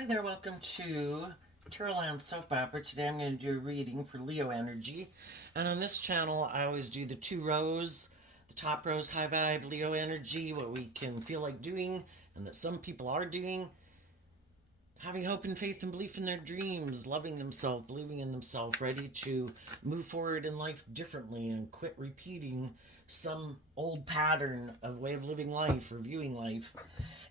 Hi there, welcome to Terraland Soap Opera. Today I'm going to do a reading for Leo energy. And on this channel, I always do the two rows. The top row is high vibe, Leo energy, what we can feel like doing, and that some people are doing. Having hope and faith and belief in their dreams, loving themselves, believing in themselves, ready to move forward in life differently and quit repeating some old pattern of way of living life or viewing life.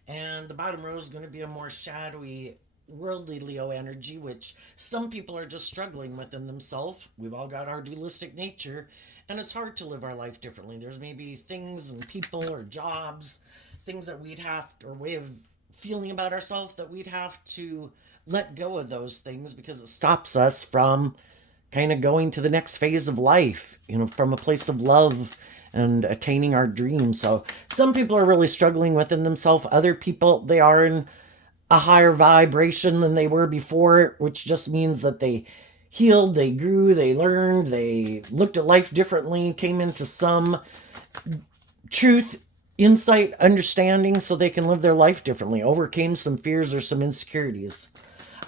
And the bottom row is going to be a more shadowy, worldly Leo energy, which some people are just struggling within themselves. We've all got our dualistic nature, and it's hard to live our life differently. There's maybe things and people or jobs, things that we'd have to, or way of feeling about ourselves that we'd have to let go of those things because it stops us from kind of going to the next phase of life, from a place of love and attaining our dreams. So some people are really struggling within themselves. Other people, they are in a higher vibration than they were before, which just means that they healed, they grew, they learned, they looked at life differently, came into some truth, insight, understanding, so they can live their life differently, overcame some fears or some insecurities.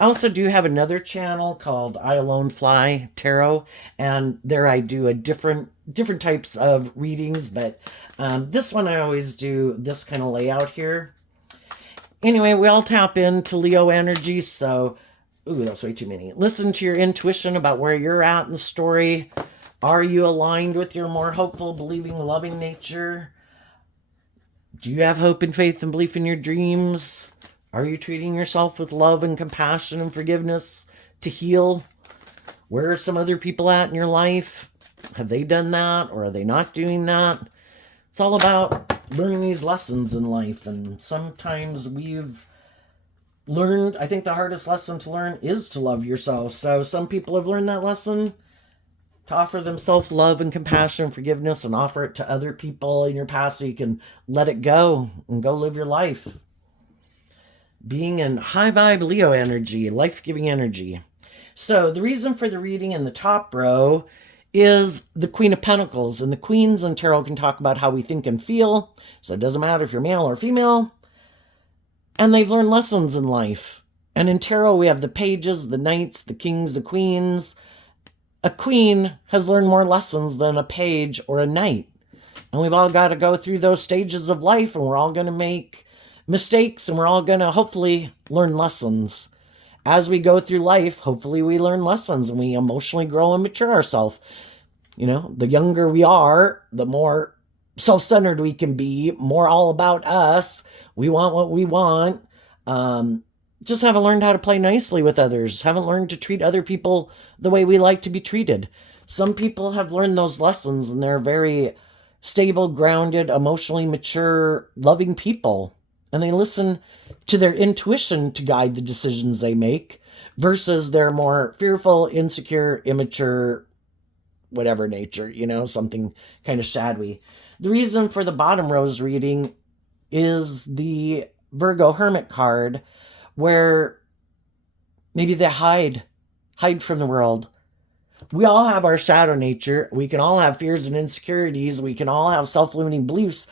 I also do have another channel called I Alone Fly Tarot, and there I do a different types of readings, but this one I always do this kind of layout here. Anyway, we all tap into Leo energy, so ooh, that's way too many. Listen to your intuition about where you're at in the story. Are you aligned with your more hopeful, believing, loving nature? Do you have hope and faith and belief in your dreams? Are you treating yourself with love and compassion and forgiveness to heal? Where are some other people at in your life? Have they done that, or are they not doing that? It's all about learning these lessons in life, and sometimes we've learned, I think the hardest lesson to learn is to love yourself. So some people have learned that lesson, to offer them self-love and compassion and forgiveness, and offer it to other people in your past so you can let it go and go live your life. Being in high vibe Leo energy, life-giving energy. So the reason for the reading in the top row is the Queen of Pentacles. And the Queens in tarot can talk about how we think and feel. So it doesn't matter if you're male or female. And they've learned lessons in life. And in tarot, we have the pages, the knights, the kings, the queens. A queen has learned more lessons than a page or a knight. And we've all got to go through those stages of life, and we're all going to make mistakes, and we're all going to hopefully learn lessons. As we go through life, hopefully we learn lessons and we emotionally grow and mature ourselves. The younger we are, the more self-centered we can be, more all about us. We want what we want. Just haven't learned how to play nicely with others. Haven't learned to treat other people the way we like to be treated. Some people have learned those lessons, and they're very stable, grounded, emotionally mature, loving people. And they listen to their intuition to guide the decisions they make versus their more fearful, insecure, immature, whatever nature, something kind of shadowy. The reason for the bottom row's reading is the Virgo Hermit card, where maybe they hide from the world. We all have our shadow nature. We can all have fears and insecurities. We can all have self-limiting beliefs.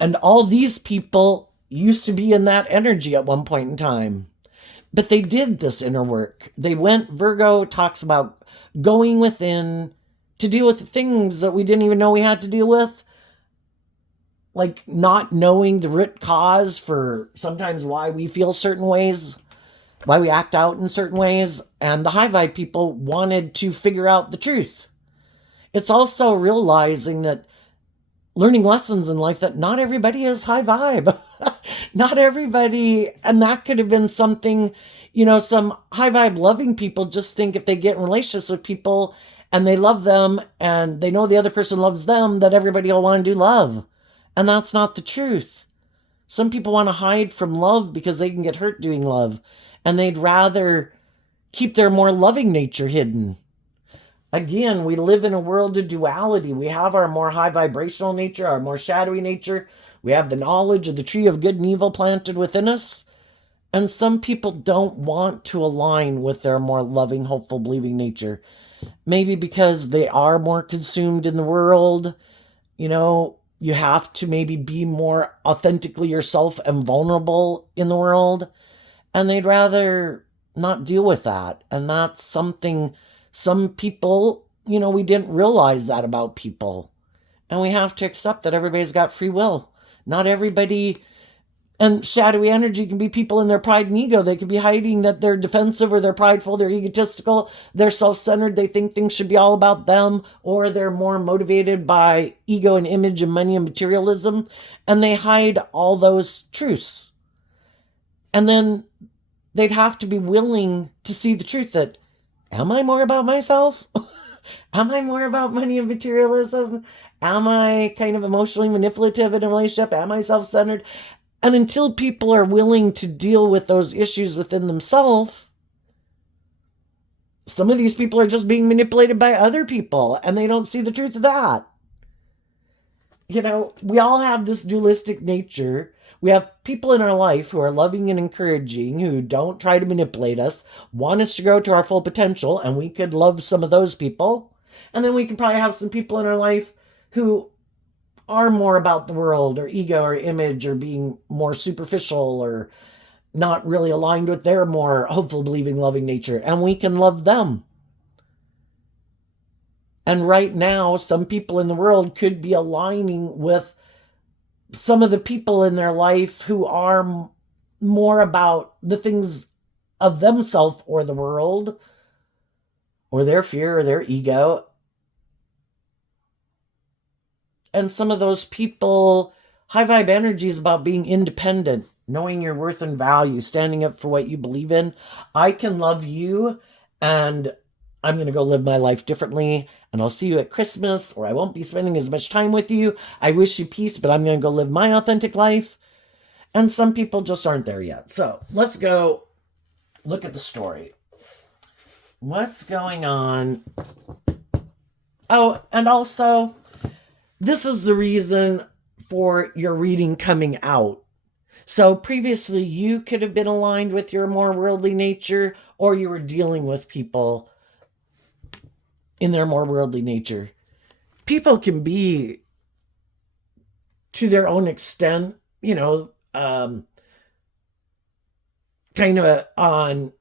And all these people used to be in that energy at one point in time. But they did this inner work. Virgo talks about going within to deal with the things that we didn't even know we had to deal with. Like not knowing the root cause for sometimes why we feel certain ways, why we act out in certain ways. And the high vibe people wanted to figure out the truth. It's also realizing that learning lessons in life that not everybody is high vibe. Not everybody, and that could have been something, some high vibe loving people just think if they get in relationships with people and they love them and they know the other person loves them, that everybody will want to do love. And that's not the truth. Some people want to hide from love because they can get hurt doing love, and they'd rather keep their more loving nature hidden. Again, we live in a world of duality. We have our more high vibrational nature, our more shadowy nature. We have the knowledge of the tree of good and evil planted within us. And some people don't want to align with their more loving, hopeful, believing nature. Maybe because they are more consumed in the world. You have to maybe be more authentically yourself and vulnerable in the world. And they'd rather not deal with that. And that's something some people, we didn't realize that about people. And we have to accept that everybody's got free will. Not everybody. And shadowy energy can be people in their pride and ego. They could be hiding that they're defensive or they're prideful, they're egotistical, they're self-centered, they think things should be all about them, or they're more motivated by ego and image and money and materialism, and they hide all those truths. And then they'd have to be willing to see the truth that, am I more about myself? Am I more about money and materialism? Am I kind of emotionally manipulative in a relationship? Am I self-centered? And until people are willing to deal with those issues within themselves, some of these people are just being manipulated by other people, and they don't see the truth of that. We all have this dualistic nature. We have people in our life who are loving and encouraging, who don't try to manipulate us, want us to grow to our full potential, and we could love some of those people. And then we can probably have some people in our life who are more about the world or ego or image or being more superficial or not really aligned with their more hopeful, believing, loving nature. And we can love them. And right now, some people in the world could be aligning with some of the people in their life who are more about the things of themselves or the world or their fear or their ego. And some of those people, high vibe energy is about being independent, knowing your worth and value, standing up for what you believe in. I can love you, and I'm going to go live my life differently, and I'll see you at Christmas, or I won't be spending as much time with you. I wish you peace, but I'm going to go live my authentic life. And some people just aren't there yet. So let's go look at the story. What's going on? Oh, and also, this is the reason for your reading coming out. So previously you could have been aligned with your more worldly nature, or you were dealing with people in their more worldly nature. People can be, to their own extent, kind of on,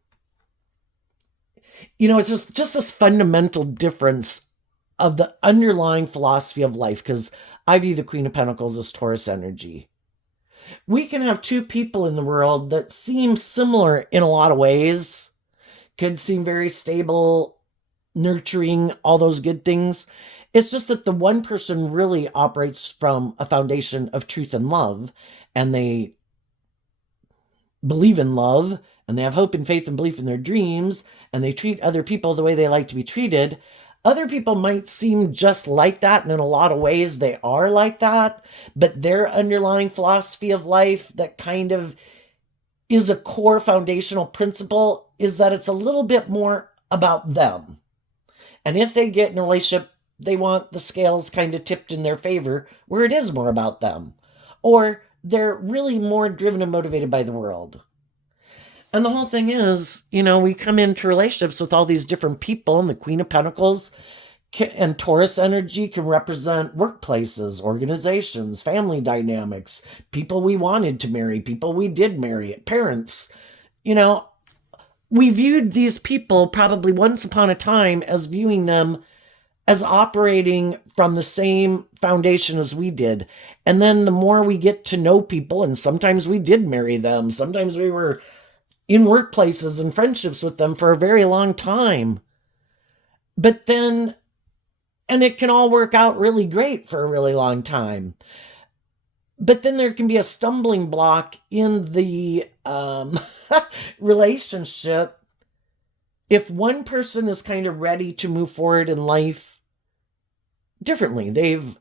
it's just this fundamental difference of the underlying philosophy of life, because I view the Queen of Pentacles as Taurus energy. We can have two people in the world that seem similar in a lot of ways, could seem very stable, nurturing, all those good things. It's just that the one person really operates from a foundation of truth and love, and they believe in love, and they have hope and faith and belief in their dreams, and they treat other people the way they like to be treated. Other people might seem just like that, and in a lot of ways they are like that, but their underlying philosophy of life that kind of is a core foundational principle is that it's a little bit more about them. And if they get in a relationship, they want the scales kind of tipped in their favor, where it is more about them. Or they're really more driven and motivated by the world. And the whole thing is, we come into relationships with all these different people, and the Queen of Pentacles and Taurus energy can represent workplaces, organizations, family dynamics, people we wanted to marry, people we did marry, parents. We viewed these people probably once upon a time as viewing them as operating from the same foundation as we did. And then the more we get to know people, and sometimes we did marry them, sometimes we were in workplaces and friendships with them for a very long time. But then, and it can all work out really great for a really long time. But then there can be a stumbling block in the relationship if one person is kind of ready to move forward in life differently. They've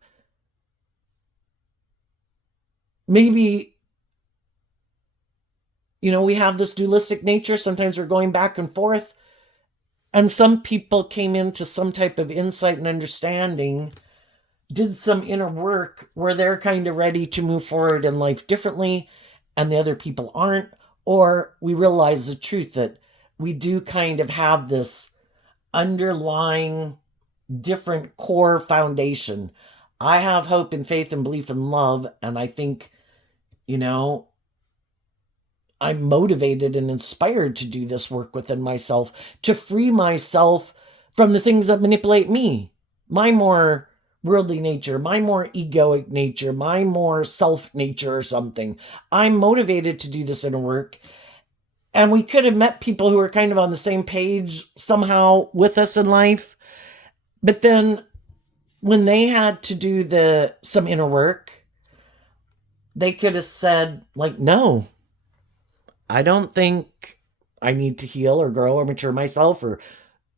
maybe, we have this dualistic nature. Sometimes we're going back and forth. And some people came into some type of insight and understanding, did some inner work where they're kind of ready to move forward in life differently, and the other people aren't. Or we realize the truth that we do kind of have this underlying different core foundation. I have hope and faith and belief in love, and I think, I'm motivated and inspired to do this work within myself, to free myself from the things that manipulate me, my more worldly nature, my more egoic nature, my more self nature or something. I'm motivated to do this inner work. And we could have met people who are kind of on the same page somehow with us in life. But then when they had to do some inner work, they could have said, like, no, I don't think I need to heal or grow or mature myself or,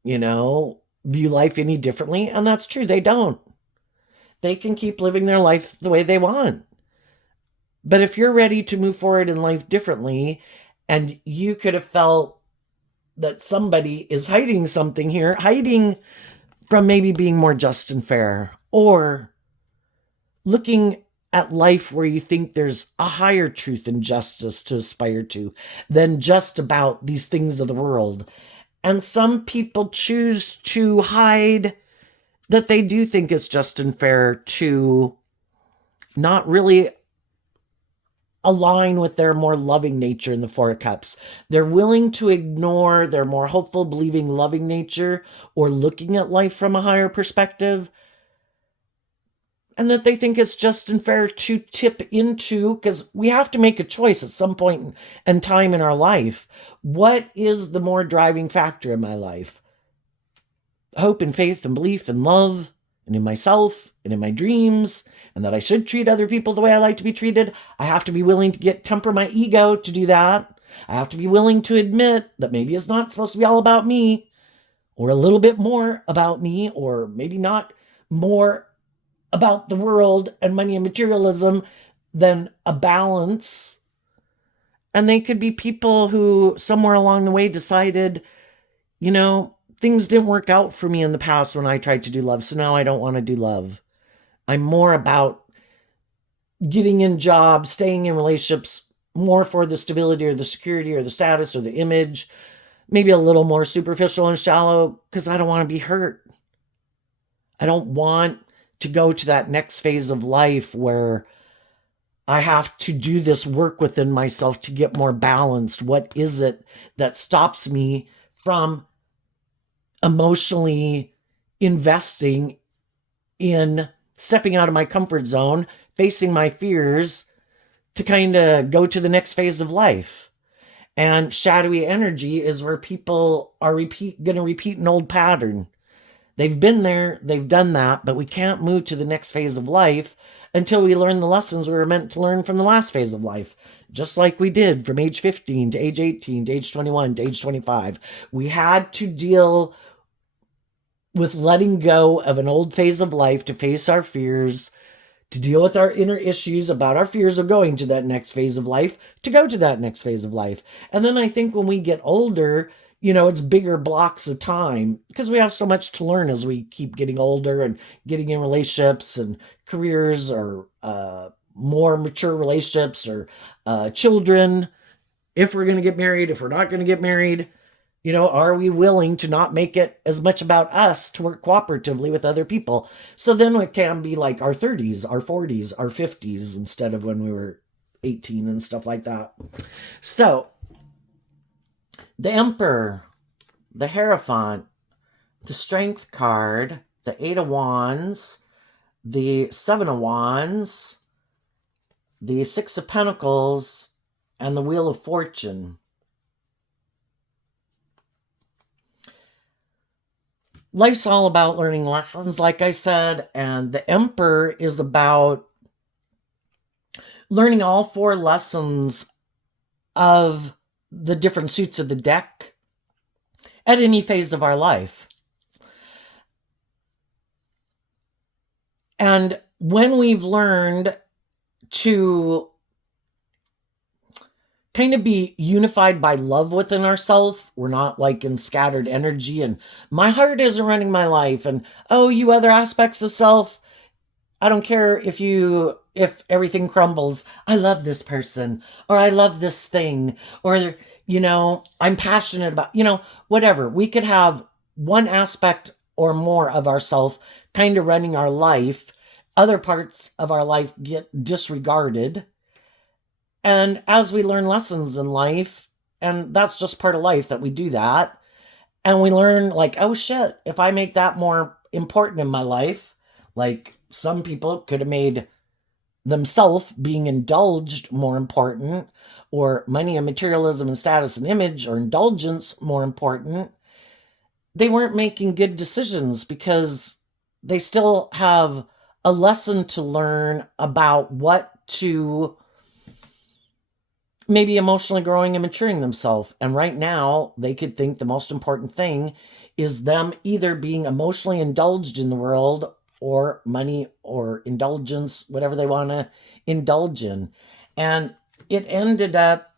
view life any differently. And that's true. They don't. They can keep living their life the way they want. But if you're ready to move forward in life differently, and you could have felt that somebody is hiding something here, hiding from maybe being more just and fair, or looking at life where you think there's a higher truth and justice to aspire to than just about these things of the world. And some people choose to hide that they do think it's just and fair, to not really align with their more loving nature in the Four of Cups. They're willing to ignore their more hopeful, believing, loving nature, or looking at life from a higher perspective, and that they think it's just and fair to tip into, because we have to make a choice at some point in time in our life. What is the more driving factor in my life? Hope and faith and belief and love, and in myself and in my dreams, and that I should treat other people the way I like to be treated. I have to be willing to temper my ego to do that. I have to be willing to admit that maybe it's not supposed to be all about me, or a little bit more about me, or maybe not more about the world and money and materialism than a balance. And they could be people who somewhere along the way decided, things didn't work out for me in the past when I tried to do love, so now I don't want to do love. I'm more about getting in jobs, staying in relationships, more for the stability or the security or the status or the image, maybe a little more superficial and shallow, because I don't want to be hurt. I don't want to go to that next phase of life where I have to do this work within myself to get more balanced. What is it that stops me from emotionally investing in stepping out of my comfort zone, facing my fears, to kind of go to the next phase of life? And shadowy energy is where people are going to repeat an old pattern. They've been there, they've done that, but we can't move to the next phase of life until we learn the lessons we were meant to learn from the last phase of life. Just like we did from age 15 to age 18 to age 21 to age 25. We had to deal with letting go of an old phase of life to face our fears, to deal with our inner issues about our fears of going to that next phase of life, to go to that next phase of life. And then I think when we get older, it's bigger blocks of time, because we have so much to learn as we keep getting older and getting in relationships and careers, or more mature relationships, or children. If we're going to get married, if we're not going to get married, are we willing to not make it as much about us, to work cooperatively with other people? So then it can be like our 30s, our 40s, our 50s, instead of when we were 18 and stuff like that. So the Emperor, the Hierophant, the Strength card, the Eight of Wands, the Seven of Wands, the Six of Pentacles, and the Wheel of Fortune. Life's all about learning lessons, like I said, and the Emperor is about learning all 4 lessons of the different suits of the deck at any phase of our life. And when we've learned to kind of be unified by love within ourselves, we're not like in scattered energy and my heart isn't running my life, and you other aspects of self, I don't care if everything crumbles. I love this person, or I love this thing, or, I'm passionate about, whatever. We could have one aspect or more of ourself kind of running our life. Other parts of our life get disregarded. And as we learn lessons in life, and that's just part of life that we do that, and we learn like, oh shit, if I make that more important in my life, like some people could have made themselves being indulged more important, or money and materialism and status and image or indulgence more important, they weren't making good decisions because they still have a lesson to learn about what to maybe emotionally growing and maturing themselves. And right now, they could think the most important thing is them either being emotionally indulged in the world or money or indulgence, whatever they want to indulge in. And it ended up,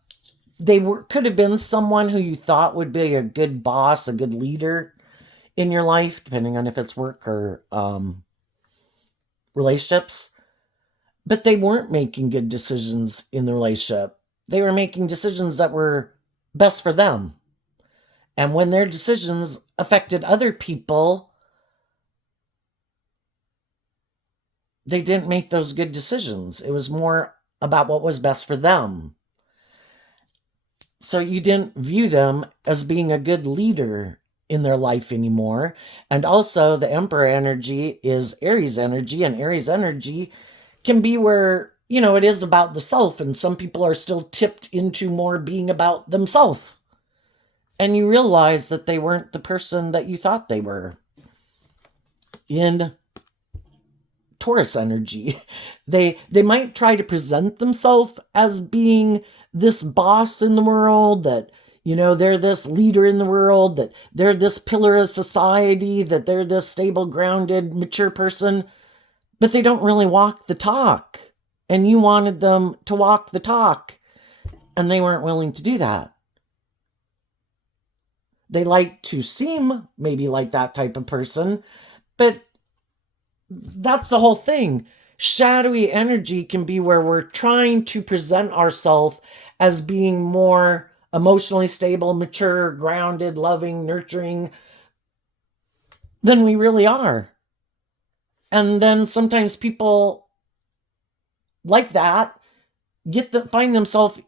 could have been someone who you thought would be a good boss, a good leader in your life, depending on if it's work or relationships. But they weren't making good decisions in the relationship. They were making decisions that were best for them. And when their decisions affected other people, they didn't make those good decisions. It was more about what was best for them. So you didn't view them as being a good leader in their life anymore. And also, the Emperor energy is Aries energy, and Aries energy can be where, it is about the self, and some people are still tipped into more being about themselves. And you realize that they weren't the person that you thought they were. In Taurus energy, they might try to present themselves as being this boss in the world, that they're this leader in the world, that they're this pillar of society, that they're this stable, grounded, mature person, but they don't really walk the talk. And you wanted them to walk the talk, and they weren't willing to do that. They like to seem maybe like that type of person, but that's the whole thing. Shadowy energy can be where we're trying to present ourselves as being more emotionally stable, mature, grounded, loving, nurturing than we really are. And then sometimes people like that find themselves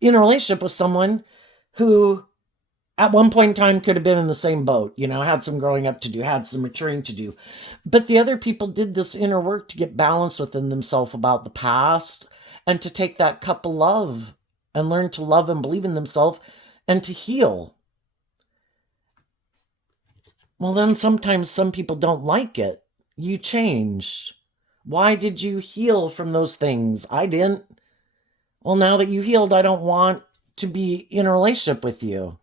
in a relationship with someone who at one point in time could have been in the same boat, had some growing up to do, had some maturing to do. But the other people did this inner work to get balance within themselves about the past, and to take that cup of love and learn to love and believe in themselves and to heal. Well, then sometimes some people don't like it. You change. Why did you heal from those things? I didn't. Well, now that you healed, I don't want to be in a relationship with you.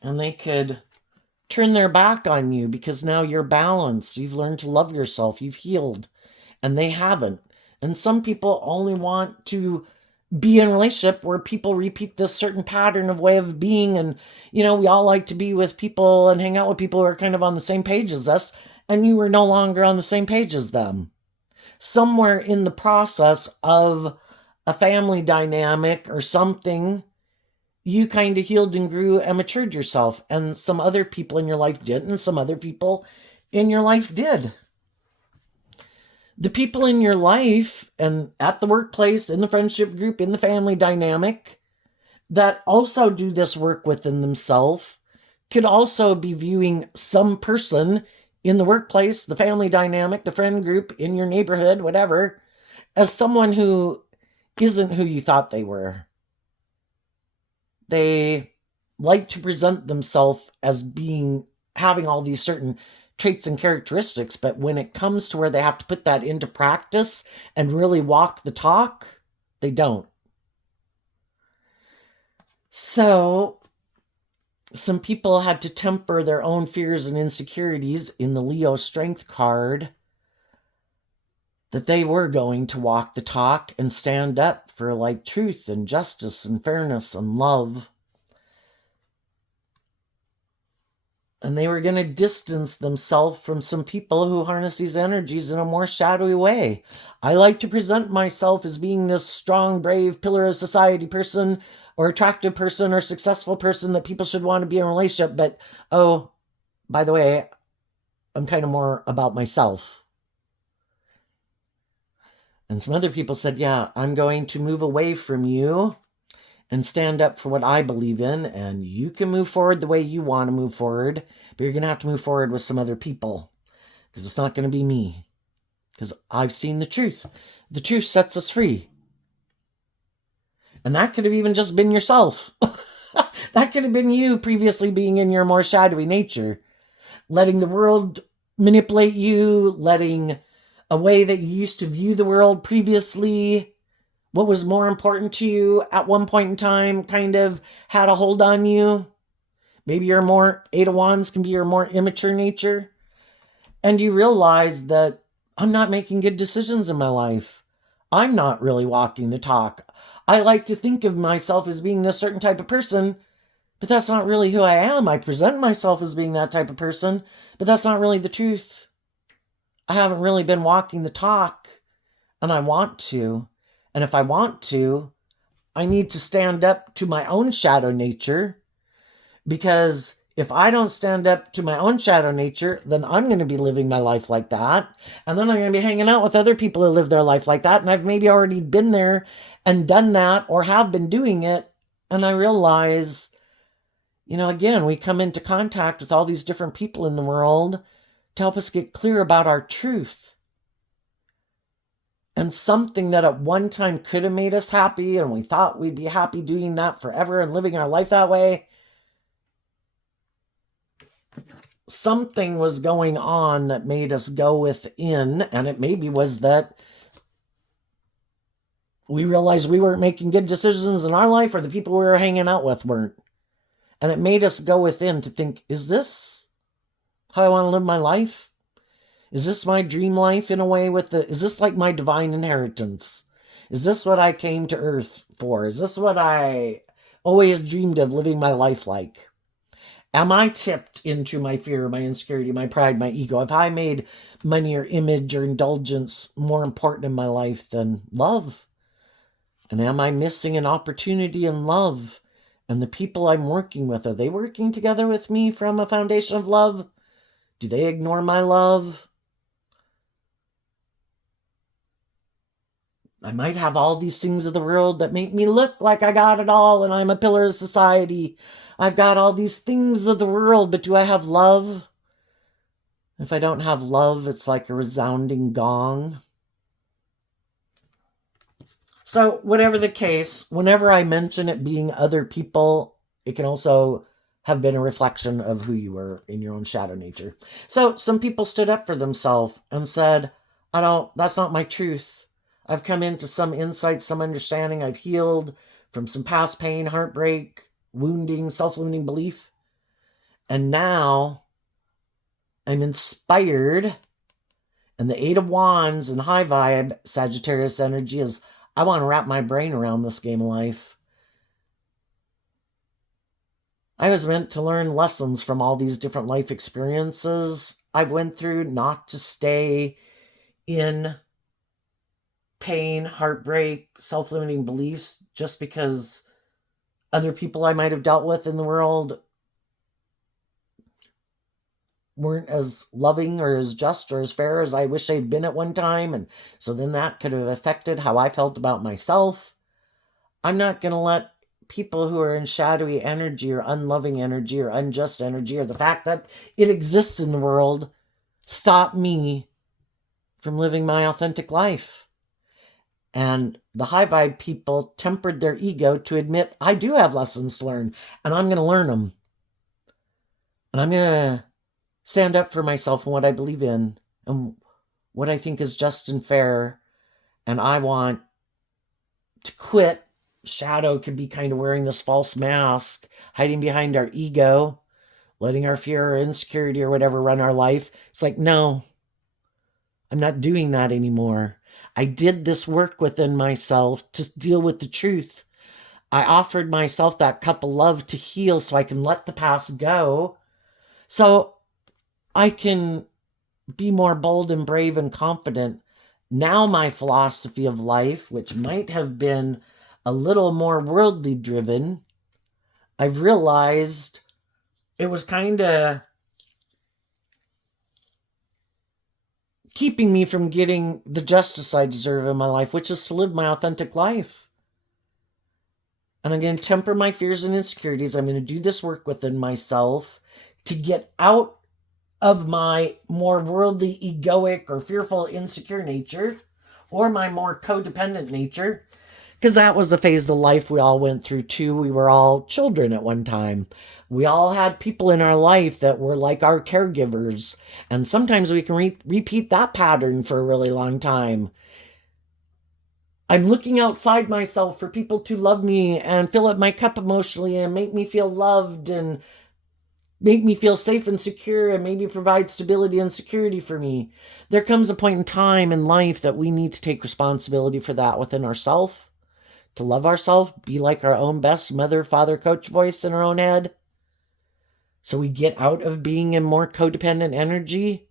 And they could turn their back on you because now you're balanced. You've learned to love yourself. You've healed. And they haven't. And some people only want to be in a relationship where people repeat this certain pattern of way of being. And, we all like to be with people and hang out with people who are kind of on the same page as us. And you were no longer on the same page as them. Somewhere in the process of a family dynamic or something, you kind of healed and grew and matured yourself. And some other people in your life didn't, and some other people in your life did. The people in your life and at the workplace, in the friendship group, in the family dynamic that also do this work within themselves could also be viewing some person in the workplace, the family dynamic, the friend group, in your neighborhood, whatever, as someone who isn't who you thought they were. They like to present themselves as having all these certain traits and characteristics, but when it comes to where they have to put that into practice and really walk the talk, they don't. So some people had to temper their own fears and insecurities in the Leo Strength card, that they were going to walk the talk and stand up for truth and justice and fairness and love. And they were going to distance themselves from some people who harness these energies in a more shadowy way. I like to present myself as being this strong, brave, pillar of society person, or attractive person, or successful person that people should want to be in a relationship. But, oh, by the way, I'm kind of more about myself. And some other people said, yeah, I'm going to move away from you and stand up for what I believe in. And you can move forward the way you want to move forward, but you're going to have to move forward with some other people because it's not going to be me. Because I've seen the truth. The truth sets us free. And that could have even just been yourself. That could have been you previously being in your more shadowy nature. Letting the world manipulate you, letting a way that you used to view the world previously, what was more important to you at one point in time, kind of had a hold on you. Maybe your more Eight of Wands can be your more immature nature. And you realize that I'm not making good decisions in my life. I'm not really walking the talk. I like to think of myself as being this certain type of person, but that's not really who I am. I present myself as being that type of person, but that's not really the truth. I haven't really been walking the talk, and I want to. And if I want to, I need to stand up to my own shadow nature, because if I don't stand up to my own shadow nature, then I'm going to be living my life like that. And then I'm going to be hanging out with other people who live their life like that. And I've maybe already been there and done that or have been doing it. And I realize, again, we come into contact with all these different people in the world to help us get clear about our truth. And something that at one time could have made us happy, and we thought we'd be happy doing that forever and living our life that way, something was going on that made us go within, and it maybe was that we realized we weren't making good decisions in our life, or the people we were hanging out with weren't. And it made us go within to think, is this how I want to live my life? Is this my dream life in a way is this like my divine inheritance? Is this what I came to earth for? Is this what I always dreamed of living my life like? Am I tipped into my fear, my insecurity, my pride, my ego? Have I made money or image or indulgence more important in my life than love? And am I missing an opportunity in love? And the people I'm working with, are they working together with me from a foundation of love? Do they ignore my love? I might have all these things of the world that make me look like I got it all and I'm a pillar of society. I've got all these things of the world, but do I have love? If I don't have love, it's like a resounding gong. So whatever the case, whenever I mention it being other people, it can also have been a reflection of who you were in your own shadow nature. So some people stood up for themselves and said, that's not my truth. I've come into some insight, some understanding. I've healed from some past pain, heartbreak, wounding, self-limiting belief. And now I'm inspired. And the Eight of Wands and high vibe Sagittarius energy is, I want to wrap my brain around this game of life. I was meant to learn lessons from all these different life experiences I've went through, not to stay in pain, heartbreak, self-limiting beliefs just because other people I might have dealt with in the world weren't as loving or as just or as fair as I wish they'd been at one time. And so then that could have affected how I felt about myself. I'm not going to let people who are in shadowy energy or unloving energy or unjust energy, or the fact that it exists in the world, stop me from living my authentic life. And the high vibe people tempered their ego to admit, I do have lessons to learn, and I'm going to learn them. And I'm going to stand up for myself and what I believe in and what I think is just and fair. And I want to quit. Shadow could be kind of wearing this false mask, hiding behind our ego, letting our fear or insecurity or whatever run our life. It's like, no, I'm not doing that anymore. I did this work within myself to deal with the truth. I offered myself that cup of love to heal so I can let the past go, so I can be more bold and brave and confident. Now my philosophy of life, which might have been a little more worldly driven, I've realized it was kind of keeping me from getting the justice I deserve in my life, which is to live my authentic life. And I'm going to temper my fears and insecurities. I'm going to do this work within myself to get out of my more worldly, egoic, or fearful, insecure nature, or my more codependent nature, because that was a phase of life we all went through too. We were all children at one time. We all had people in our life that were like our caregivers, and sometimes we can repeat that pattern for a really long time. I'm looking outside myself for people to love me and fill up my cup emotionally and make me feel loved and make me feel safe and secure and maybe provide stability and security for me. There comes a point in time in life that we need to take responsibility for that within ourselves, to love ourselves, be like our own best mother, father, coach voice in our own head. So we get out of being in more codependent energy.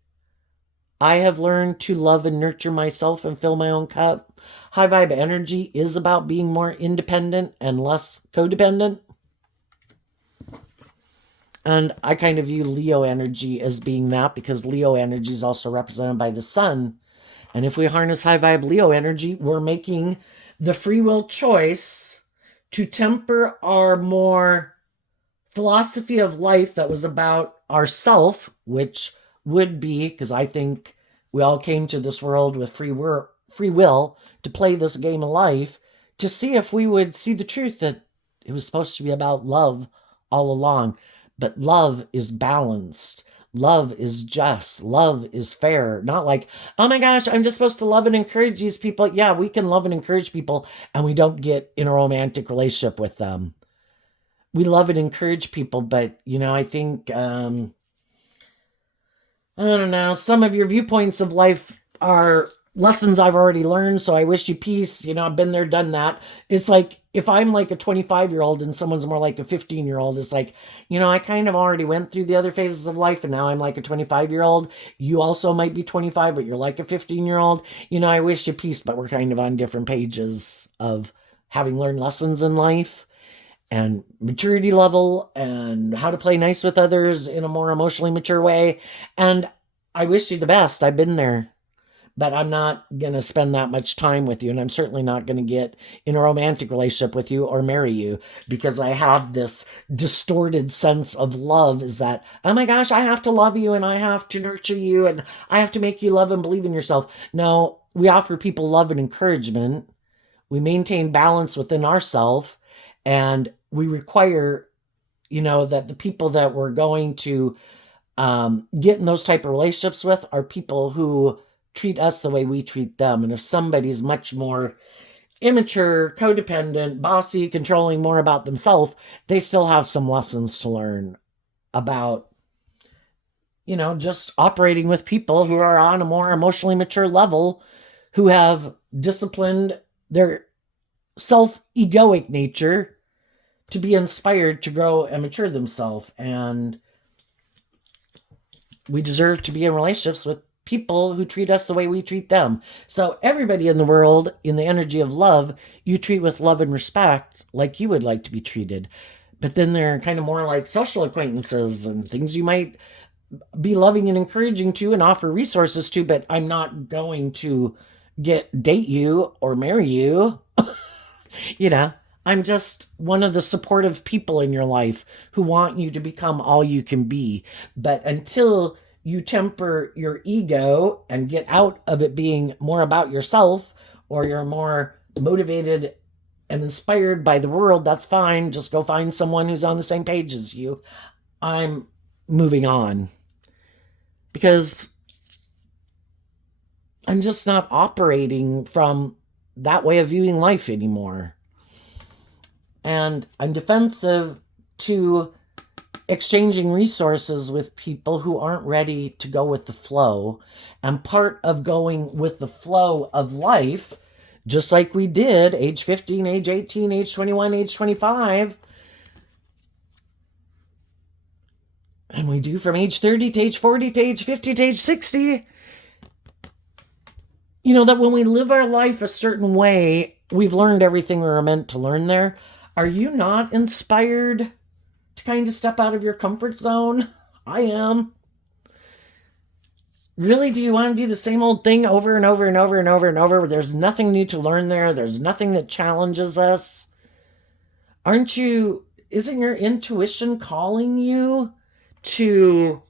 I have learned to love and nurture myself and fill my own cup. High vibe energy is about being more independent and less codependent. And I kind of view Leo energy as being that, because Leo energy is also represented by the sun. And if we harness high vibe Leo energy, we're making the free will choice to temper our more philosophy of life that was about ourself, which would be, because I think we all came to this world with free will to play this game of life, to see if we would see the truth that it was supposed to be about love all along. But love is balanced. Love is just. Love is fair. Not like, oh my gosh, I'm just supposed to love and encourage these people. Yeah, we can love and encourage people, and we don't get in a romantic relationship with them. We love and encourage people, but, I think, I don't know, some of your viewpoints of life are lessons I've already learned, so I wish you peace. I've been there, done that. It's like, if I'm like a 25-year-old and someone's more like a 15-year-old, it's like, I kind of already went through the other phases of life, and now I'm like a 25-year-old. You also might be 25, but you're like a 15-year-old. I wish you peace, but we're kind of on different pages of having learned lessons in life and maturity level and how to play nice with others in a more emotionally mature way. And I wish you the best. I've been there. But I'm not going to spend that much time with you. And I'm certainly not going to get in a romantic relationship with you or marry you, because I have this distorted sense of love is that, oh my gosh, I have to love you and I have to nurture you and I have to make you love and believe in yourself. No, we offer people love and encouragement. We maintain balance within ourselves, and we require, that the people that we're going to get in those type of relationships with are people who treat us the way we treat them. And if somebody's much more immature, codependent, bossy, controlling more about themselves, they still have some lessons to learn about, just operating with people who are on a more emotionally mature level, who have disciplined their self-egoic nature to be inspired to grow and mature themselves. And we deserve to be in relationships with people who treat us the way we treat them. So everybody in the world, in the energy of love, you treat with love and respect like you would like to be treated. But then they're kind of more like social acquaintances and things you might be loving and encouraging to and offer resources to, but I'm not going to date you or marry you. I'm just one of the supportive people in your life who want you to become all you can be. But until you temper your ego and get out of it being more about yourself, or you're more motivated and inspired by the world, that's fine. Just go find someone who's on the same page as you. I'm moving on because I'm just not operating from that way of viewing life anymore. And I'm defensive to exchanging resources with people who aren't ready to go with the flow. And part of going with the flow of life, just like we did age 15, age 18, age 21, age 25, and we do from age 30 to age 40 to age 50 to age 60, that when we live our life a certain way, we've learned everything we were meant to learn there. Are you not inspired to kind of step out of your comfort zone? I am. Really, do you want to do the same old thing over and over and over and over and over? There's nothing new to learn there. There's nothing that challenges us. Isn't your intuition calling you to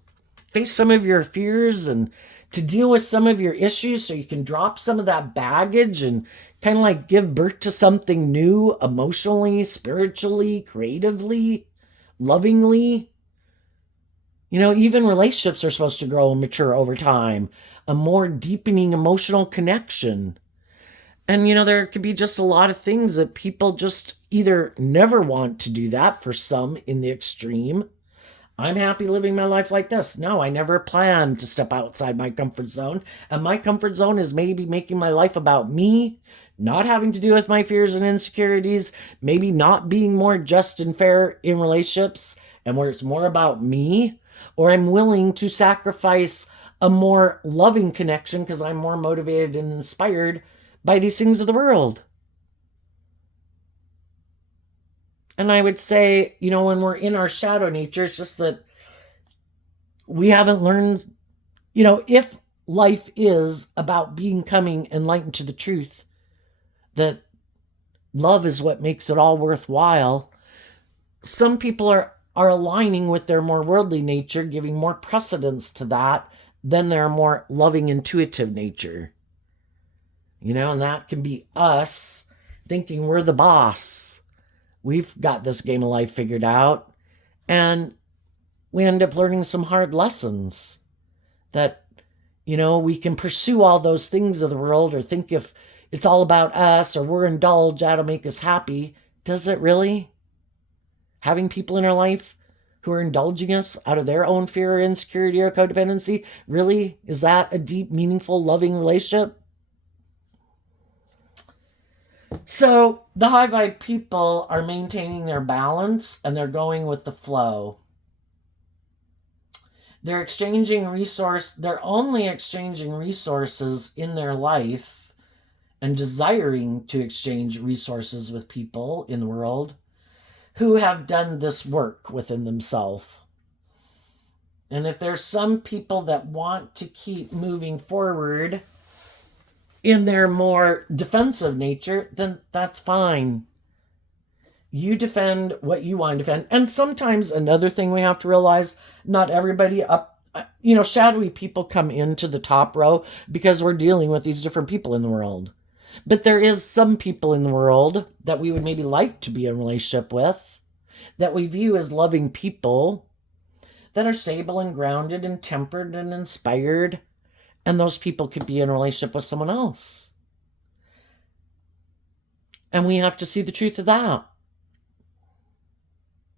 face some of your fears and to deal with some of your issues so you can drop some of that baggage and kind of like give birth to something new emotionally, spiritually, creatively, lovingly? Even relationships are supposed to grow and mature over time, a more deepening emotional connection. And, there could be just a lot of things that people just either never want to do that for some in the extreme. I'm happy living my life like this. No, I never planned to step outside my comfort zone. And my comfort zone is maybe making my life about me, not having to do with my fears and insecurities, maybe not being more just and fair in relationships and where it's more about me, or I'm willing to sacrifice a more loving connection because I'm more motivated and inspired by these things of the world. And I would say, when we're in our shadow nature, it's just that we haven't learned, if life is about becoming enlightened to the truth, that love is what makes it all worthwhile. Some people are aligning with their more worldly nature, giving more precedence to that than their more loving, intuitive nature. And that can be us thinking we're the boss. We've got this game of life figured out. And we end up learning some hard lessons that, we can pursue all those things of the world or think if it's all about us or we're indulged, that'll make us happy. Does it really? Having people in our life who are indulging us out of their own fear or insecurity or codependency, really? Is that a deep, meaningful, loving relationship? So the high vibe people are maintaining their balance and they're going with the flow. They're only exchanging resources in their life and desiring to exchange resources with people in the world who have done this work within themselves. And if there's some people that want to keep moving forward in their more defensive nature, then that's fine. You defend what you want to defend. And sometimes another thing we have to realize, not everybody shadowy people come into the top row because we're dealing with these different people in the world. But there is some people in the world that we would maybe like to be in a relationship with, that we view as loving people, that are stable and grounded and tempered and inspired. And those people could be in a relationship with someone else. And we have to see the truth of that.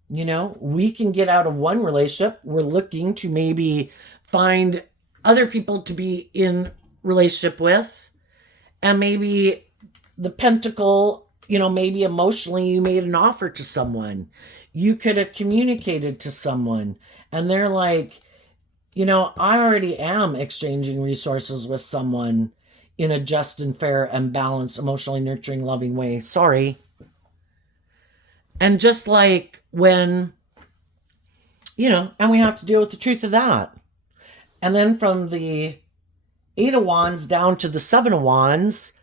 We can get out of one relationship. We're looking to maybe find other people to be in relationship with. And maybe the pentacle, maybe emotionally you made an offer to someone. You could have communicated to someone. And they're like, I already am exchanging resources with someone in a just and fair and balanced, emotionally nurturing, loving way. Sorry. And just like when, and we have to deal with the truth of that. And then from the 8 of Wands down to the 7 of Wands,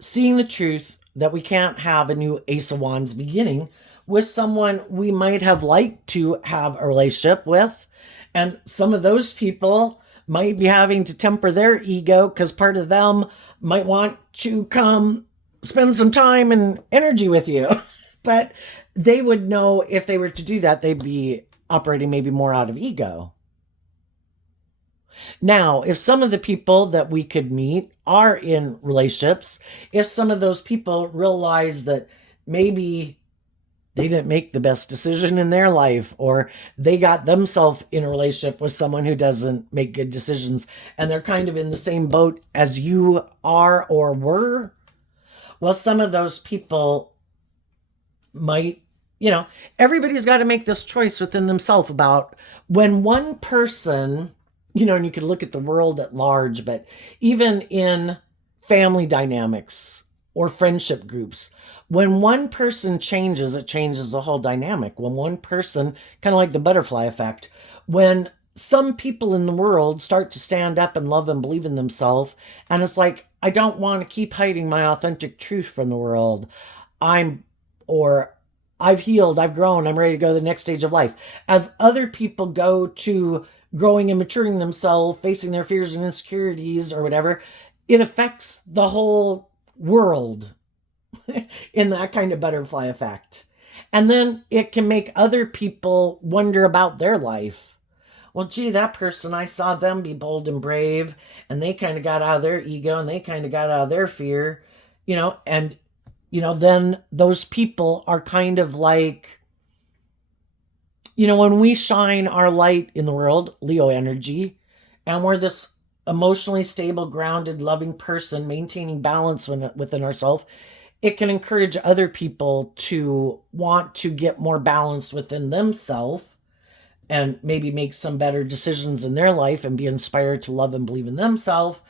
seeing the truth that we can't have a new Ace of Wands beginning with someone we might have liked to have a relationship with. And some of those people might be having to temper their ego because part of them might want to come spend some time and energy with you. But they would know if they were to do that, they'd be operating maybe more out of ego. Now, if some of the people that we could meet are in relationships, if some of those people realize that maybe they didn't make the best decision in their life, or they got themselves in a relationship with someone who doesn't make good decisions, and they're kind of in the same boat as you are or were, well, some of those people might, everybody's got to make this choice within themselves about when one person, and you can look at the world at large, but even in family dynamics or friendship groups, when one person changes, it changes the whole dynamic. When one person, kind of like the butterfly effect, when some people in the world start to stand up and love and believe in themselves. And it's like, I don't want to keep hiding my authentic truth from the world. Or I've healed, I've grown, I'm ready to go to the next stage of life. As other people go to growing and maturing themselves, facing their fears and insecurities or whatever, it affects the whole world in that kind of butterfly effect. And then it can make other people wonder about their life. Well, gee, that person, I saw them be bold and brave, and they kind of got out of their ego and they kind of got out of their fear, and, then those people are kind of like, when we shine our light in the world, Leo energy, and we're this emotionally stable, grounded, loving person maintaining balance within ourselves, it can encourage other people to want to get more balanced within themselves and maybe make some better decisions in their life and be inspired to love and believe in themselves,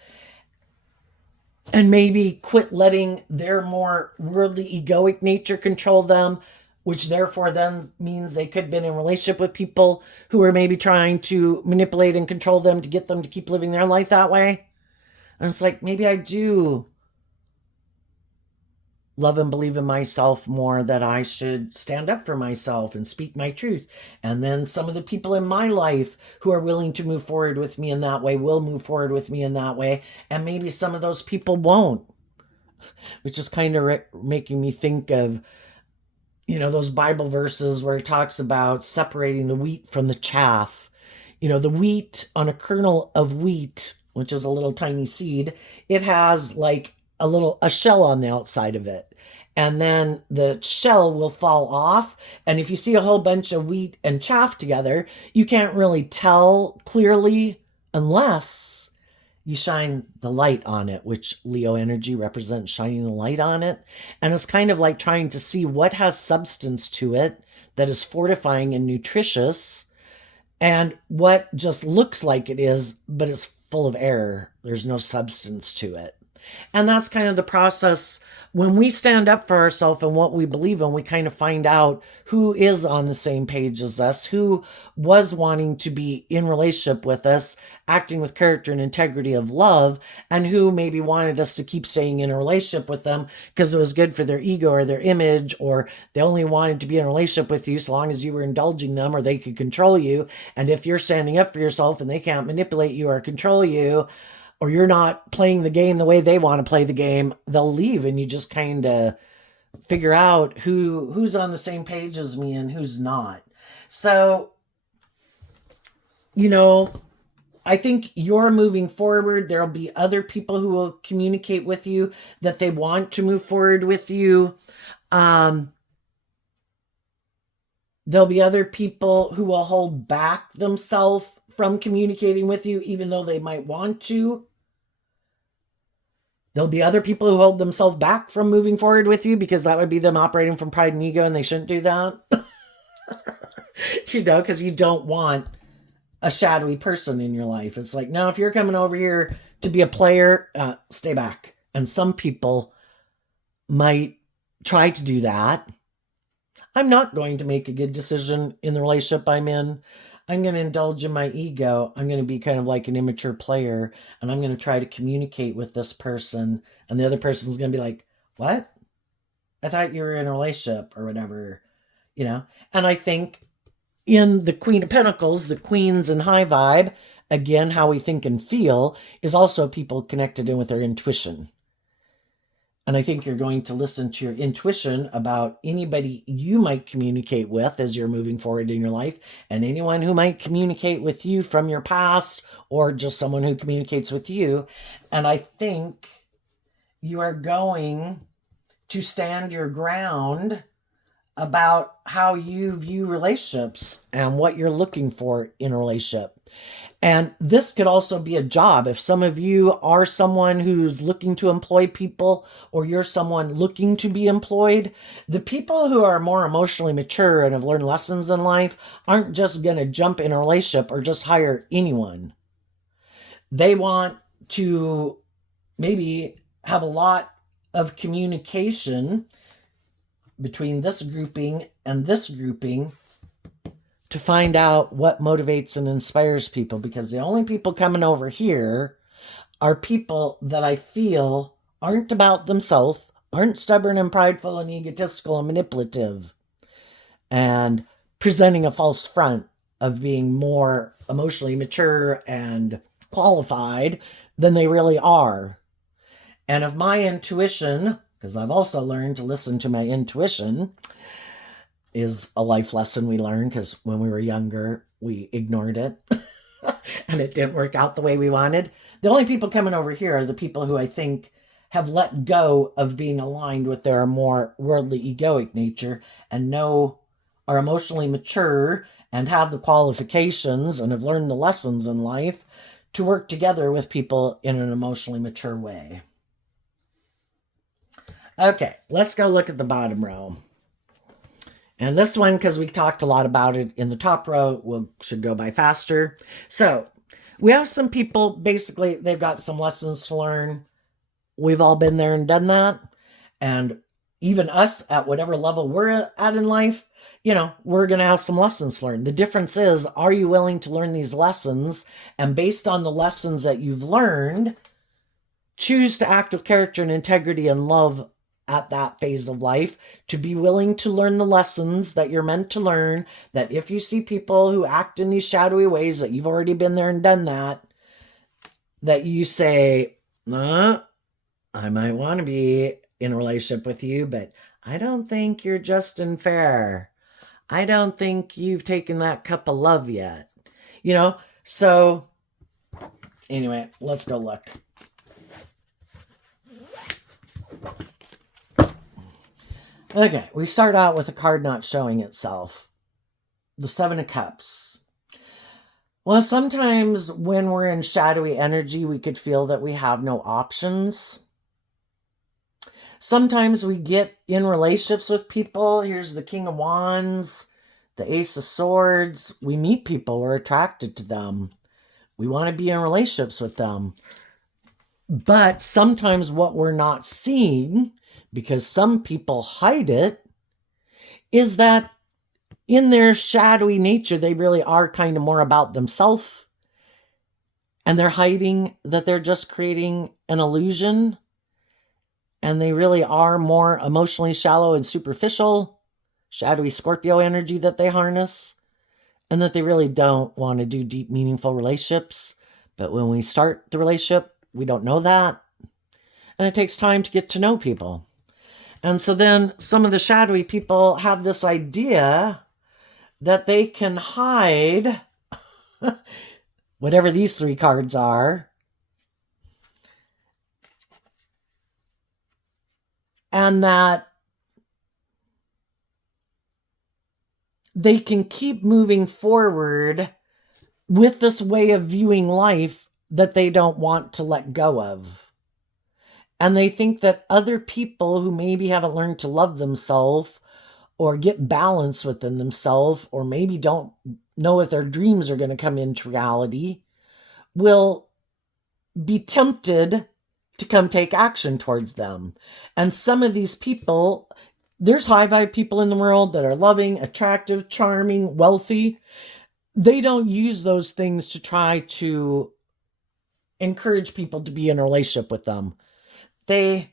and maybe quit letting their more worldly egoic nature control them, which therefore then means they could have been in a relationship with people who are maybe trying to manipulate and control them to get them to keep living their life that way. And it's like, maybe I do love and believe in myself more, that I should stand up for myself and speak my truth. And then some of the people in my life who are willing to move forward with me in that way will move forward with me in that way. And maybe some of those people won't, which is kind of making me think of, those Bible verses where it talks about separating the wheat from the chaff. The wheat, on a kernel of wheat, which is a little tiny seed, it has like a shell on the outside of it. And then the shell will fall off. And if you see a whole bunch of wheat and chaff together, you can't really tell clearly unless you shine the light on it, which Leo energy represents shining the light on it. And it's kind of like trying to see what has substance to it that is fortifying and nutritious, and what just looks like it is, but it's full of error. There's no substance to it. And that's kind of the process. When we stand up for ourselves and what we believe in, we kind of find out who is on the same page as us, who was wanting to be in relationship with us, acting with character and integrity of love, and who maybe wanted us to keep staying in a relationship with them because it was good for their ego or their image, or they only wanted to be in a relationship with you so long as you were indulging them or they could control you. And if you're standing up for yourself and they can't manipulate you or control you, or you're not playing the game the way they want to play the game, they'll leave, and you just kind of figure out who's on the same page as me and who's not. So, I think you're moving forward. There'll be other people who will communicate with you that they want to move forward with you. There'll be other people who will hold back themselves from communicating with you, even though they might want to. There'll be other people who hold themselves back from moving forward with you because that would be them operating from pride and ego, and they shouldn't do that. Because you don't want a shadowy person in your life. It's like, no, if you're coming over here to be a player, stay back. And some people might try to do that. I'm not going to make a good decision in the relationship I'm in. I'm going to indulge in my ego. I'm going to be kind of like an immature player, and I'm going to try to communicate with this person, and the other person's going to be like, what? I thought you were in a relationship or whatever, And I think in the Queen of Pentacles, the Queens and high vibe, again, how we think and feel is also people connected in with their intuition. And I think you're going to listen to your intuition about anybody you might communicate with as you're moving forward in your life, and anyone who might communicate with you from your past, or just someone who communicates with you. And I think you are going to stand your ground about how you view relationships and what you're looking for in a relationship. And this could also be a job. If some of you are someone who's looking to employ people, or you're someone looking to be employed, the people who are more emotionally mature and have learned lessons in life aren't just going to jump in a relationship or just hire anyone. They want to maybe have a lot of communication between this grouping and this grouping to find out what motivates and inspires people, because the only people coming over here are people that I feel aren't about themselves, aren't stubborn and prideful and egotistical and manipulative, and presenting a false front of being more emotionally mature and qualified than they really are. And if my intuition, because I've also learned to listen to my intuition, is a life lesson we learn, because when we were younger, we ignored it and it didn't work out the way we wanted. The only people coming over here are the people who I think have let go of being aligned with their more worldly egoic nature and are emotionally mature and have the qualifications and have learned the lessons in life to work together with people in an emotionally mature way. Okay, let's go look at the bottom row. And this one, because we talked a lot about it in the top row, should go by faster. So we have some people, basically, they've got some lessons to learn. We've all been there and done that. And even us, at whatever level we're at in life, we're going to have some lessons learned. The difference is, are you willing to learn these lessons? And based on the lessons that you've learned, choose to act with character and integrity and love at that phase of life, to be willing to learn the lessons that you're meant to learn, that if you see people who act in these shadowy ways, that you've already been there and done that you say, I might want to be in a relationship with you, but I don't think you're just and fair. I don't think you've taken that cup of love yet. So anyway, let's go look. Okay, we start out with a card not showing itself. The Seven of Cups. Well, sometimes when we're in shadowy energy, we could feel that we have no options. Sometimes we get in relationships with people. Here's the King of Wands, the Ace of Swords. We meet people, we're attracted to them. We want to be in relationships with them. But sometimes what we're not seeing, because some people hide it, is that in their shadowy nature, they really are kind of more about themselves. And they're hiding that they're just creating an illusion. And they really are more emotionally shallow and superficial, shadowy Scorpio energy that they harness. And that they really don't want to do deep, meaningful relationships. But when we start the relationship, we don't know that. And it takes time to get to know people. And so then some of the shadowy people have this idea that they can hide whatever these three cards are, and that they can keep moving forward with this way of viewing life that they don't want to let go of. And they think that other people who maybe haven't learned to love themselves or get balance within themselves, or maybe don't know if their dreams are going to come into reality, will be tempted to come take action towards them. And some of these people, there's high vibe people in the world that are loving, attractive, charming, wealthy. They don't use those things to try to encourage people to be in a relationship with them. They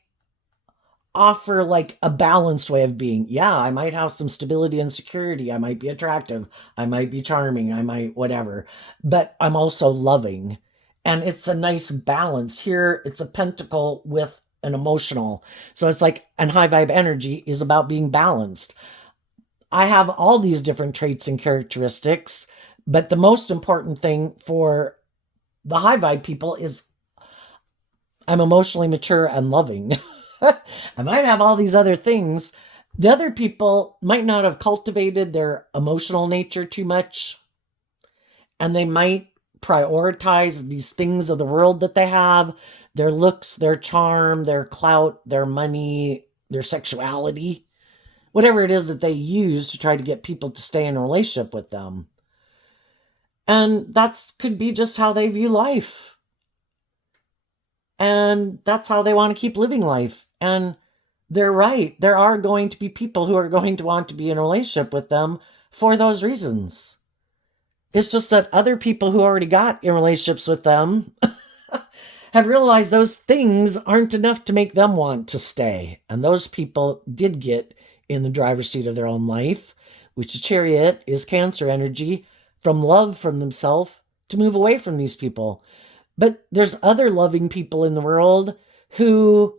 offer like a balanced way of being. Yeah, I might have some stability and security. I might be attractive. I might be charming. I might whatever. But I'm also loving. And it's a nice balance. Here, it's a pentacle with an emotional. So it's like, and high vibe energy is about being balanced. I have all these different traits and characteristics, but the most important thing for the high vibe people is I'm emotionally mature and loving. I might have all these other things. The other people might not have cultivated their emotional nature too much. And they might prioritize these things of the world that they have, their looks, their charm, their clout, their money, their sexuality, whatever it is that they use to try to get people to stay in a relationship with them. And that could be just how they view life. And that's how they want to keep living life. And they're right. There are going to be people who are going to want to be in a relationship with them for those reasons. It's just that other people who already got in relationships with them have realized those things aren't enough to make them want to stay. And those people did get in the driver's seat of their own life, which the chariot is Cancer energy, from love from themselves to move away from these people. But there's other loving people in the world who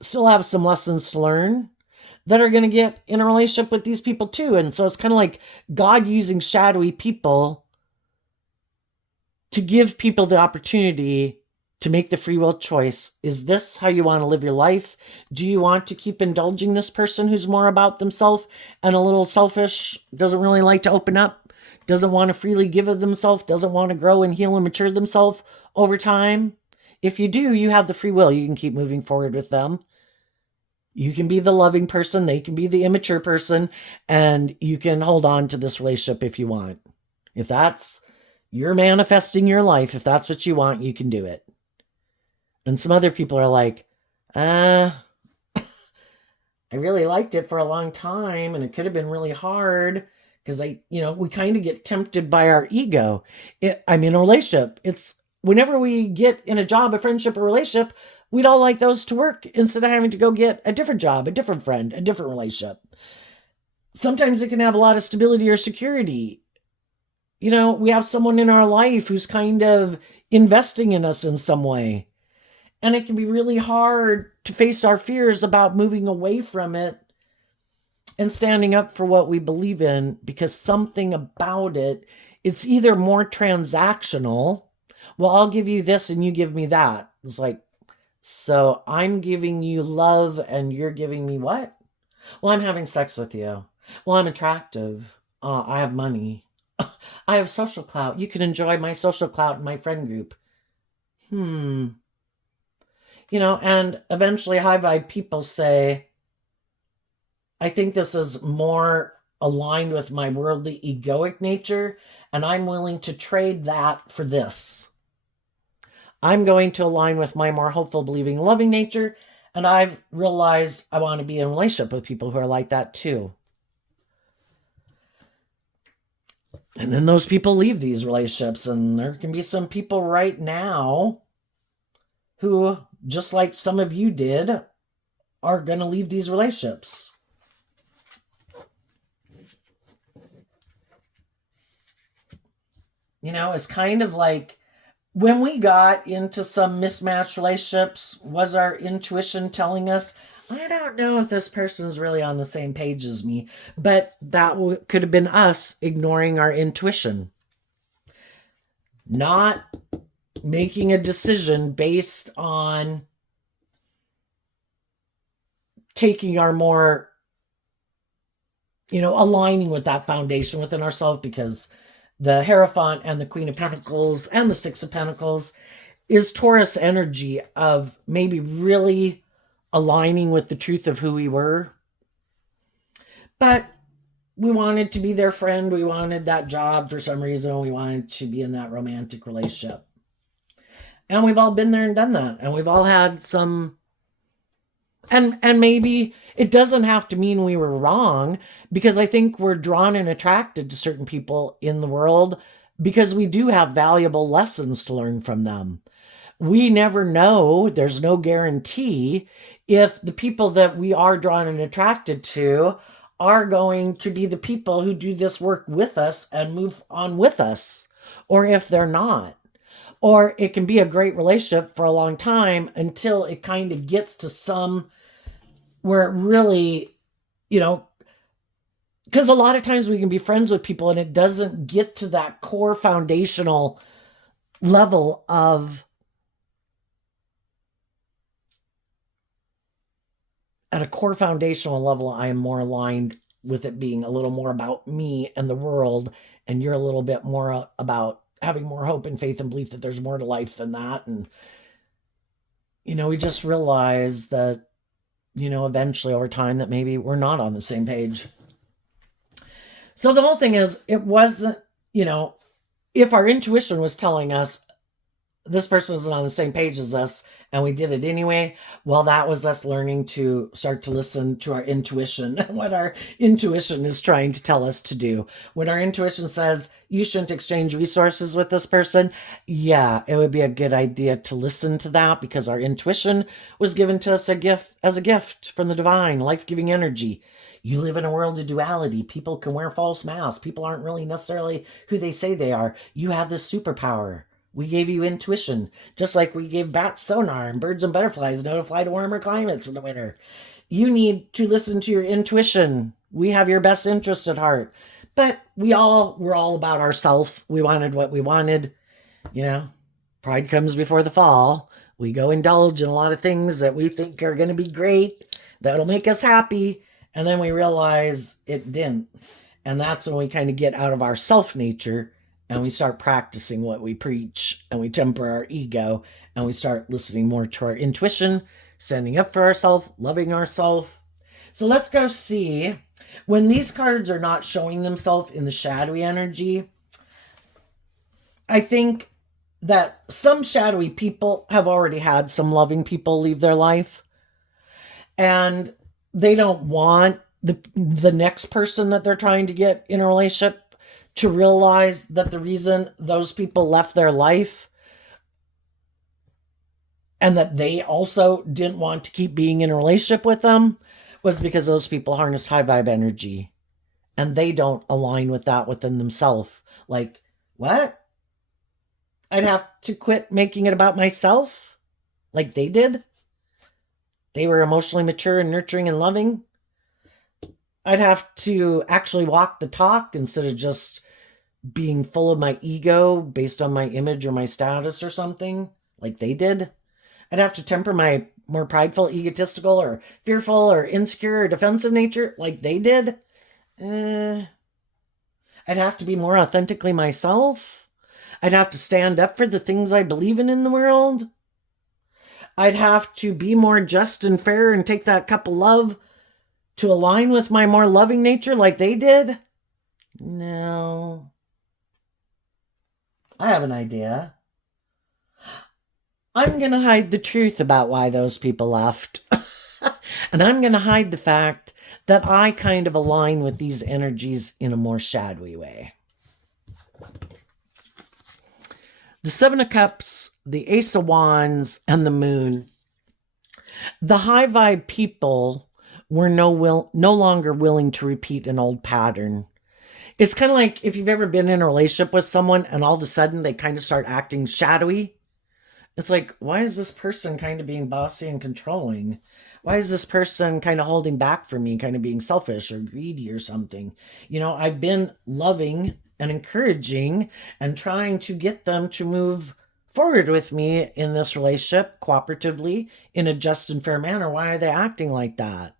still have some lessons to learn that are going to get in a relationship with these people too. And so it's kind of like God using shadowy people to give people the opportunity to make the free will choice. Is this how you want to live your life? Do you want to keep indulging this person who's more about themselves and a little selfish, doesn't really like to open up, doesn't want to freely give of themselves, doesn't want to grow and heal and mature themselves over time? If you do, you have the free will. You can keep moving forward with them. You can be the loving person, they can be the immature person, and you can hold on to this relationship if you want. If that's, you're manifesting your life, if that's what you want, you can do it. And some other people are like, I really liked it for a long time, and it could have been really hard because we kind of get tempted by our ego. I'm in a relationship. It's whenever we get in a job, a friendship, a relationship, we'd all like those to work instead of having to go get a different job, a different friend, a different relationship. Sometimes it can have a lot of stability or security. We have someone in our life who's kind of investing in us in some way. And it can be really hard to face our fears about moving away from it and standing up for what we believe in, because something about it, it's either more transactional. Well, I'll give you this and you give me that. It's like, so I'm giving you love and you're giving me what? Well, I'm having sex with you. Well, I'm attractive. I have money. I have social clout. You can enjoy my social clout in my friend group. And eventually high vibe people say, I think this is more aligned with my worldly egoic nature, and I'm willing to trade that for this. I'm going to align with my more hopeful, believing, loving nature, and I've realized I want to be in a relationship with people who are like that too. And then those people leave these relationships, and there can be some people right now who, just like some of you did, are going to leave these relationships. It's kind of like when we got into some mismatched relationships, was our intuition telling us, I don't know if this person's really on the same page as me, but that could have been us ignoring our intuition. Not making a decision based on taking our more, aligning with that foundation within ourselves, because the Hierophant and the Queen of Pentacles and the Six of Pentacles is Taurus energy of maybe really aligning with the truth of who we were. But we wanted to be their friend. We wanted that job for some reason. We wanted to be in that romantic relationship. And we've all been there and done that. And we've all had some... And maybe it doesn't have to mean we were wrong, because I think we're drawn and attracted to certain people in the world because we do have valuable lessons to learn from them. We never know, there's no guarantee if the people that we are drawn and attracted to are going to be the people who do this work with us and move on with us, or if they're not. Or it can be a great relationship for a long time until it kind of gets to some where it really, because a lot of times we can be friends with people and it doesn't get to that core foundational level of, at a core foundational level, I am more aligned with it being a little more about me and the world, and you're a little bit more about having more hope and faith and belief that there's more to life than that. And, we just realize that, eventually over time that maybe we're not on the same page. So the whole thing is, it wasn't, if our intuition was telling us this person isn't on the same page as us and we did it anyway. Well, that was us learning to start to listen to our intuition, what our intuition is trying to tell us to do. When our intuition says you shouldn't exchange resources with this person, yeah, it would be a good idea to listen to that, because our intuition was given to us as a gift from the divine, life-giving energy. You live in a world of duality. People can wear false masks. People aren't really necessarily who they say they are. You have this superpower. We gave you intuition, just like we gave bats sonar and birds and butterflies know to fly to warmer climates in the winter. You need to listen to your intuition. We have your best interest at heart. But we're all about ourself. We wanted what we wanted. Pride comes before the fall. We go indulge in a lot of things that we think are going to be great, that'll make us happy. And then we realize it didn't. And that's when we kind of get out of our self nature and we start practicing what we preach, and we temper our ego, and we start listening more to our intuition, standing up for ourselves, loving ourselves. So let's go see when these cards are not showing themselves in the shadowy energy. I think that some shadowy people have already had some loving people leave their life, and they don't want the next person that they're trying to get in a relationship to realize that the reason those people left their life, and that they also didn't want to keep being in a relationship with them, was because those people harness high vibe energy, and they don't align with that within themselves. Like, what? I'd have to quit making it about myself like they did? They were emotionally mature and nurturing and loving. I'd have to actually walk the talk instead of just being full of my ego based on my image or my status or something like they did. I'd have to temper my more prideful, egotistical, or fearful, or insecure, or defensive nature like they did. I'd have to be more authentically myself. I'd have to stand up for the things I believe in the world. I'd have to be more just and fair and take that cup of love to align with my more loving nature like they did. No. I have an idea. I'm going to hide the truth about why those people left. And I'm going to hide the fact that I kind of align with these energies in a more shadowy way. The Seven of Cups, the Ace of Wands, and the Moon. The high vibe people were no longer willing to repeat an old pattern. It's kind of like if you've ever been in a relationship with someone and all of a sudden they kind of start acting shadowy. It's like, why is this person kind of being bossy and controlling? Why is this person kind of holding back from me, kind of being selfish or greedy or something? I've been loving and encouraging and trying to get them to move forward with me in this relationship cooperatively in a just and fair manner. Why are they acting like that?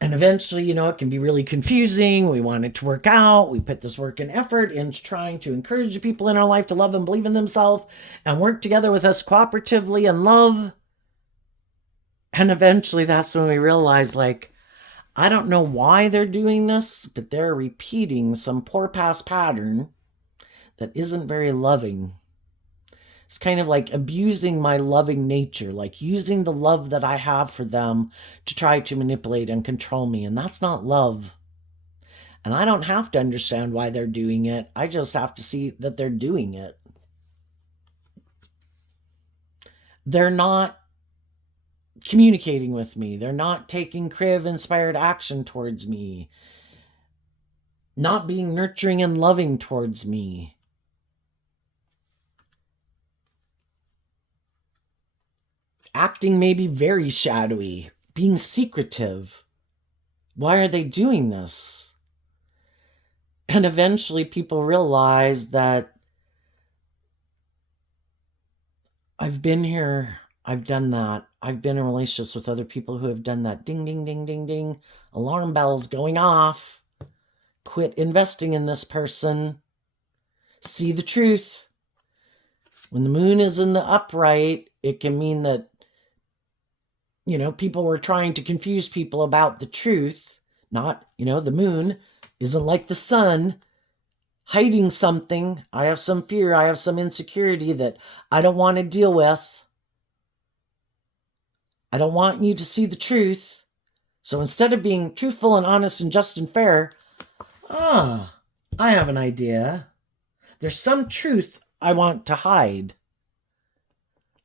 And eventually, it can be really confusing. We want it to work out. We put this work and effort into trying to encourage the people in our life to love and believe in themselves and work together with us cooperatively and love. And eventually that's when we realize, I don't know why they're doing this, but they're repeating some poor past pattern that isn't very loving. It's kind of like abusing my loving nature, like using the love that I have for them to try to manipulate and control me. And that's not love. And I don't have to understand why they're doing it. I just have to see that they're doing it. They're not communicating with me. They're not taking Kriv-inspired action towards me. Not being nurturing and loving towards me. Acting maybe very shadowy, being secretive. Why are they doing this? And eventually people realize that I've been here, I've done that. I've been in relationships with other people who have done that. Ding, ding, ding, ding, ding. Alarm bells going off. Quit investing in this person. See the truth. When the moon is in the upright, it can mean that people were trying to confuse people about the truth. Not, the moon isn't like the sun hiding something. I have some fear. I have some insecurity that I don't want to deal with. I don't want you to see the truth. So instead of being truthful and honest and just and fair, I have an idea. There's some truth I want to hide.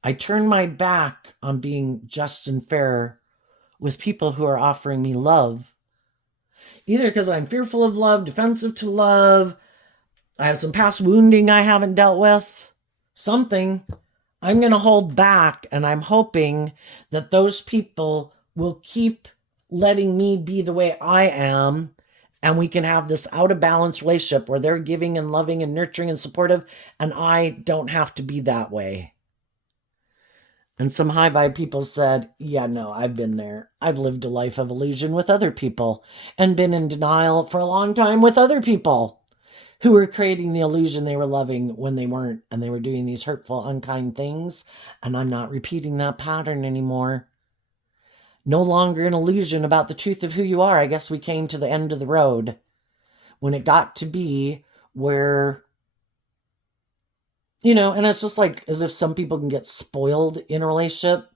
I turn my back on being just and fair with people who are offering me love. Either because I'm fearful of love, defensive to love, I have some past wounding I haven't dealt with, something. I'm going to hold back, and I'm hoping that those people will keep letting me be the way I am, and we can have this out of balance relationship where they're giving and loving and nurturing and supportive, and I don't have to be that way. And some high vibe people said, yeah, no, I've been there. I've lived a life of illusion with other people and been in denial for a long time with other people who were creating the illusion they were loving when they weren't, and they were doing these hurtful, unkind things. And I'm not repeating that pattern anymore. No longer an illusion about the truth of who you are. I guess we came to the end of the road when it got to be where, and it's just like as if some people can get spoiled in a relationship,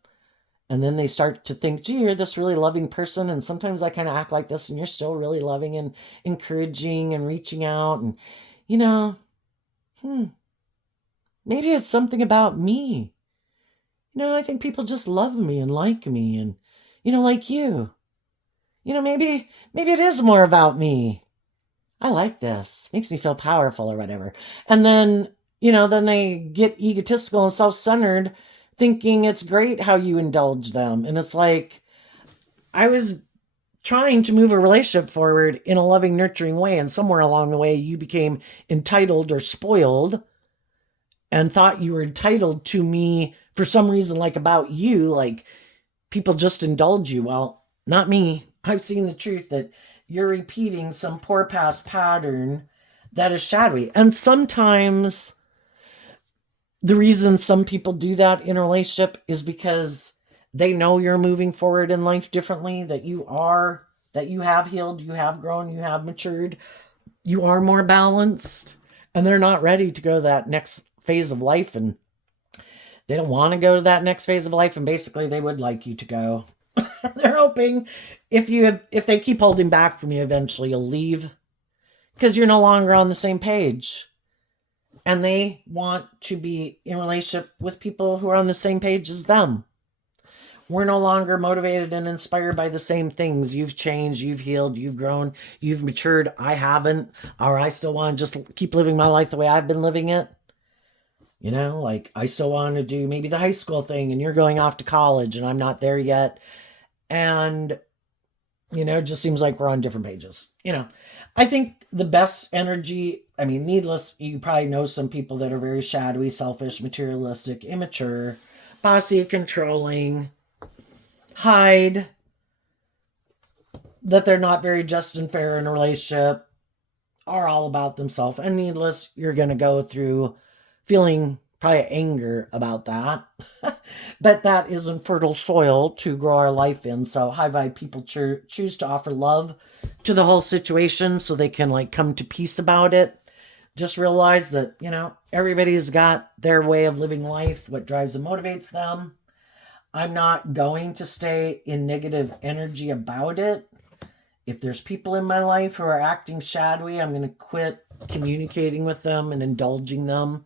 and then they start to think, gee, you're this really loving person, and sometimes I kind of act like this, and you're still really loving and encouraging and reaching out, and maybe it's something about me. I think people just love me and like me, and like you. Maybe it is more about me. I like this. Makes me feel powerful or whatever. And then, then they get egotistical and self-centered, thinking it's great how you indulge them. And it's like, I was trying to move a relationship forward in a loving, nurturing way, and somewhere along the way, you became entitled or spoiled and thought you were entitled to me for some reason, like about you, like people just indulge you. Well, not me. I've seen the truth that you're repeating some poor past pattern that is shadowy. And sometimes the reason some people do that in a relationship is because they know you're moving forward in life differently, that you have healed, you have grown, you have matured, you are more balanced, and they're not ready to go to that next phase of life, and they don't want to go to that next phase of life, and basically they would like you to go. They're hoping if they keep holding back from you, eventually you'll leave because you're no longer on the same page. And they want to be in a relationship with people who are on the same page as them. We're no longer motivated and inspired by the same things. You've changed, you've healed, you've grown, you've matured. I haven't, or I still want to just keep living my life the way I've been living it. Like I still want to do maybe the high school thing, and you're going off to college and I'm not there yet. And, it just seems like we're on different pages. I think the best energy, needless, you probably know some people that are very shadowy, selfish, materialistic, immature, bossy, controlling, hide that they're not very just and fair in a relationship, are all about themselves. And needless, you're going to go through feeling probably anger about that. But that isn't fertile soil to grow our life in. So high vibe people choose to offer love to the whole situation so they can come to peace about it. Just realize that, everybody's got their way of living life, what drives and motivates them. I'm not going to stay in negative energy about it. If there's people in my life who are acting shadowy, I'm going to quit communicating with them and indulging them.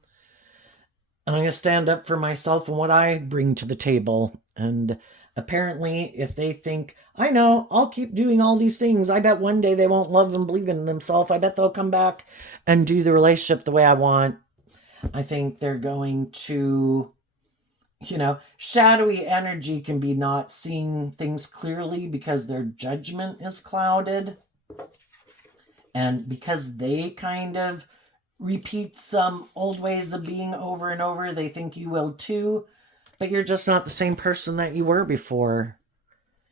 And I'm going to stand up for myself and what I bring to the table. And apparently, if they think, I know, I'll keep doing all these things, I bet one day they won't love and believe in themselves. I bet they'll come back and do the relationship the way I want. I think they're going to, shadowy energy can be not seeing things clearly because their judgment is clouded. And because they kind of repeat some old ways of being over and over, they think you will too, but you're just not the same person that you were before.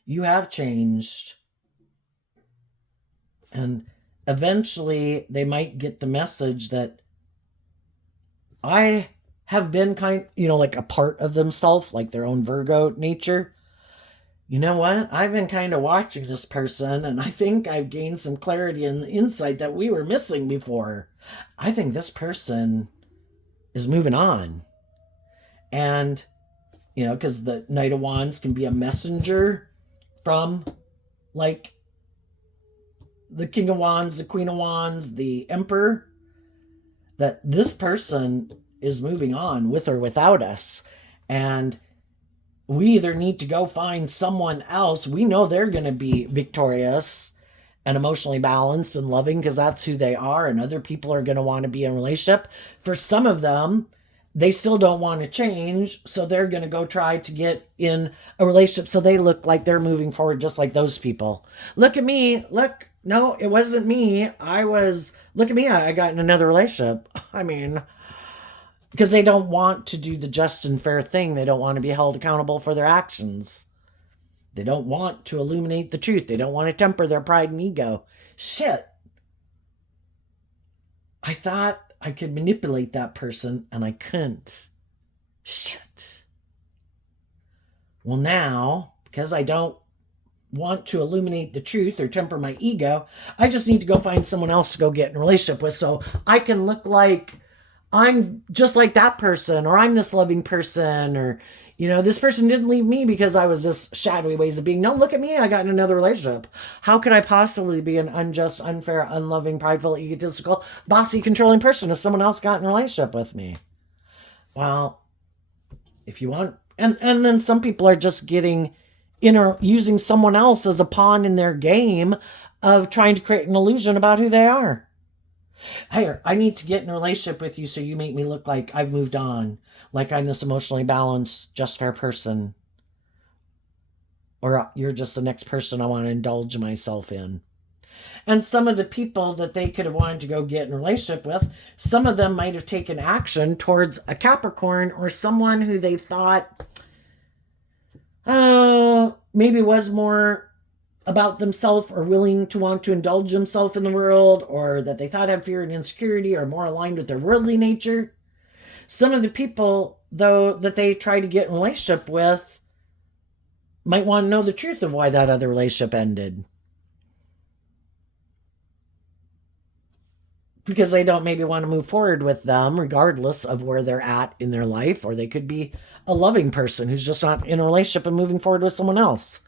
You have changed. And eventually they might get the message that I have been like a part of themselves, like their own Virgo nature. you know what? I've been kind of watching this person, and I think I've gained some clarity and insight that we were missing before. I think this person is moving on. And, because the Knight of Wands can be a messenger from, like, the King of Wands, the Queen of Wands, the Emperor, that this person is moving on with or without us. And we either need to go find someone else. We know they're going to be victorious and emotionally balanced and loving because that's who they are. And other people are going to want to be in a relationship. For some of them, they still don't want to change. So they're going to go try to get in a relationship so they look like they're moving forward just like those people. Look at me. Look. No, it wasn't me. Look at me. I got in another relationship. I mean, because they don't want to do the just and fair thing. They don't want to be held accountable for their actions. They don't want to illuminate the truth. They don't want to temper their pride and ego. Shit. I thought I could manipulate that person and I couldn't. Shit. Well, now, because I don't want to illuminate the truth or temper my ego, I just need to go find someone else to go get in a relationship with so I can look like I'm just like that person, or I'm this loving person, or, this person didn't leave me because I was this shadowy ways of being. No, look at me. I got in another relationship. How could I possibly be an unjust, unfair, unloving, prideful, egotistical, bossy, controlling person if someone else got in a relationship with me? Well, if you want, and then some people are just getting using someone else as a pawn in their game of trying to create an illusion about who they are. Hey, I need to get in a relationship with you so you make me look like I've moved on, like I'm this emotionally balanced, just fair person. Or you're just the next person I want to indulge myself in. And some of the people that they could have wanted to go get in a relationship with, some of them might have taken action towards a Capricorn or someone who they thought, maybe was more about themselves or willing to want to indulge themselves in the world, or that they thought had fear and insecurity or more aligned with their worldly nature. Some of the people, though, that they try to get in a relationship with might want to know the truth of why that other relationship ended. Because they don't maybe want to move forward with them regardless of where they're at in their life, or they could be a loving person who's just not in a relationship and moving forward with someone else.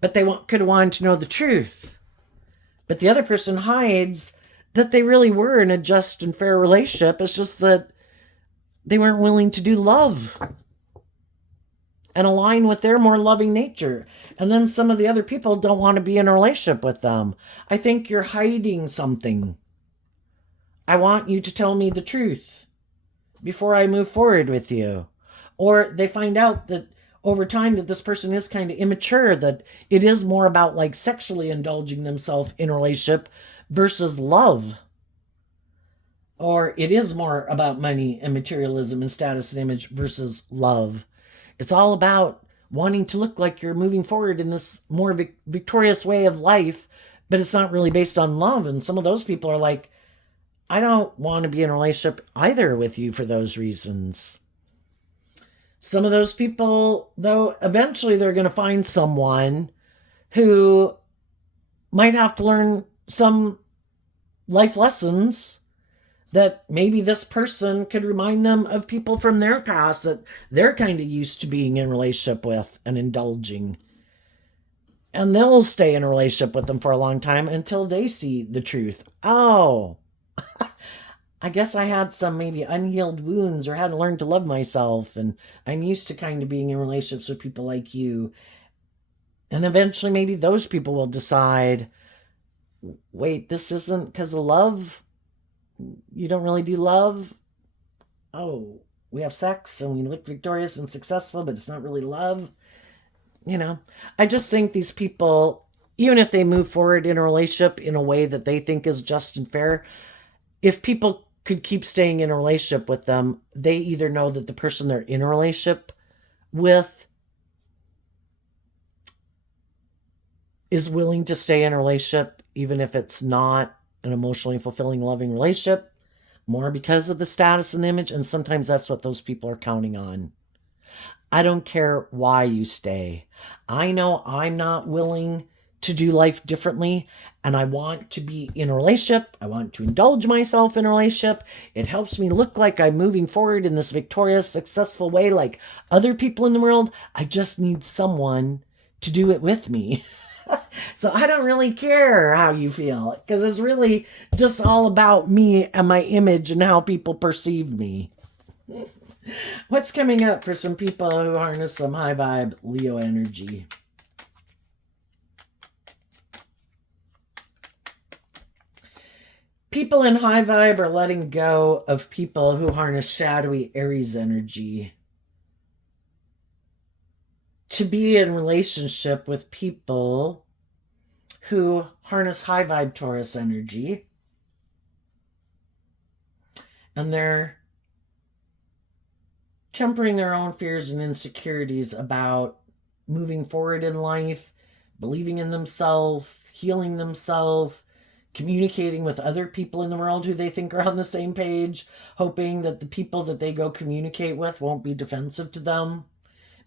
But they could have wanted to know the truth. But the other person hides that they really were in a just and fair relationship. It's just that they weren't willing to do love and align with their more loving nature. And then some of the other people don't want to be in a relationship with them. I think you're hiding something. I want you to tell me the truth before I move forward with you. Or they find out that over time that this person is kind of immature, that it is more about like sexually indulging themselves in a relationship versus love. Or it is more about money and materialism and status and image versus love. It's all about wanting to look like you're moving forward in this more victorious way of life, but it's not really based on love. And some of those people are like, I don't want to be in a relationship either with you for those reasons. Some of those people, though, eventually they're going to find someone who might have to learn some life lessons that maybe this person could remind them of people from their past that they're kind of used to being in a relationship with and indulging. And they'll stay in a relationship with them for a long time until they see the truth. Oh, I guess I had some maybe unhealed wounds or had to learn to love myself. And I'm used to kind of being in relationships with people like you. And eventually maybe those people will decide, wait, this isn't because of love? You don't really do love? Oh, we have sex and we look victorious and successful, but it's not really love. I just think these people, even if they move forward in a relationship in a way that they think is just and fair, if people could keep staying in a relationship with them, they either know that the person they're in a relationship with is willing to stay in a relationship, even if it's not an emotionally fulfilling, loving relationship, more because of the status and image. And sometimes that's what those people are counting on. I don't care why you stay. I know I'm not willing to do life differently, and I want to be in a relationship. I want to indulge myself in a relationship. It helps me look like I'm moving forward in this victorious, successful way like other people in the world. I just need someone to do it with me. So I don't really care how you feel, because it's really just all about me and my image and how people perceive me. What's coming up for some people who harness some high vibe Leo energy? People in high vibe are letting go of people who harness shadowy Aries energy. To be in relationship with people who harness high vibe Taurus energy, and they're tempering their own fears and insecurities about moving forward in life, believing in themselves, healing themselves, communicating with other people in the world who they think are on the same page, hoping that the people that they go communicate with won't be defensive to them,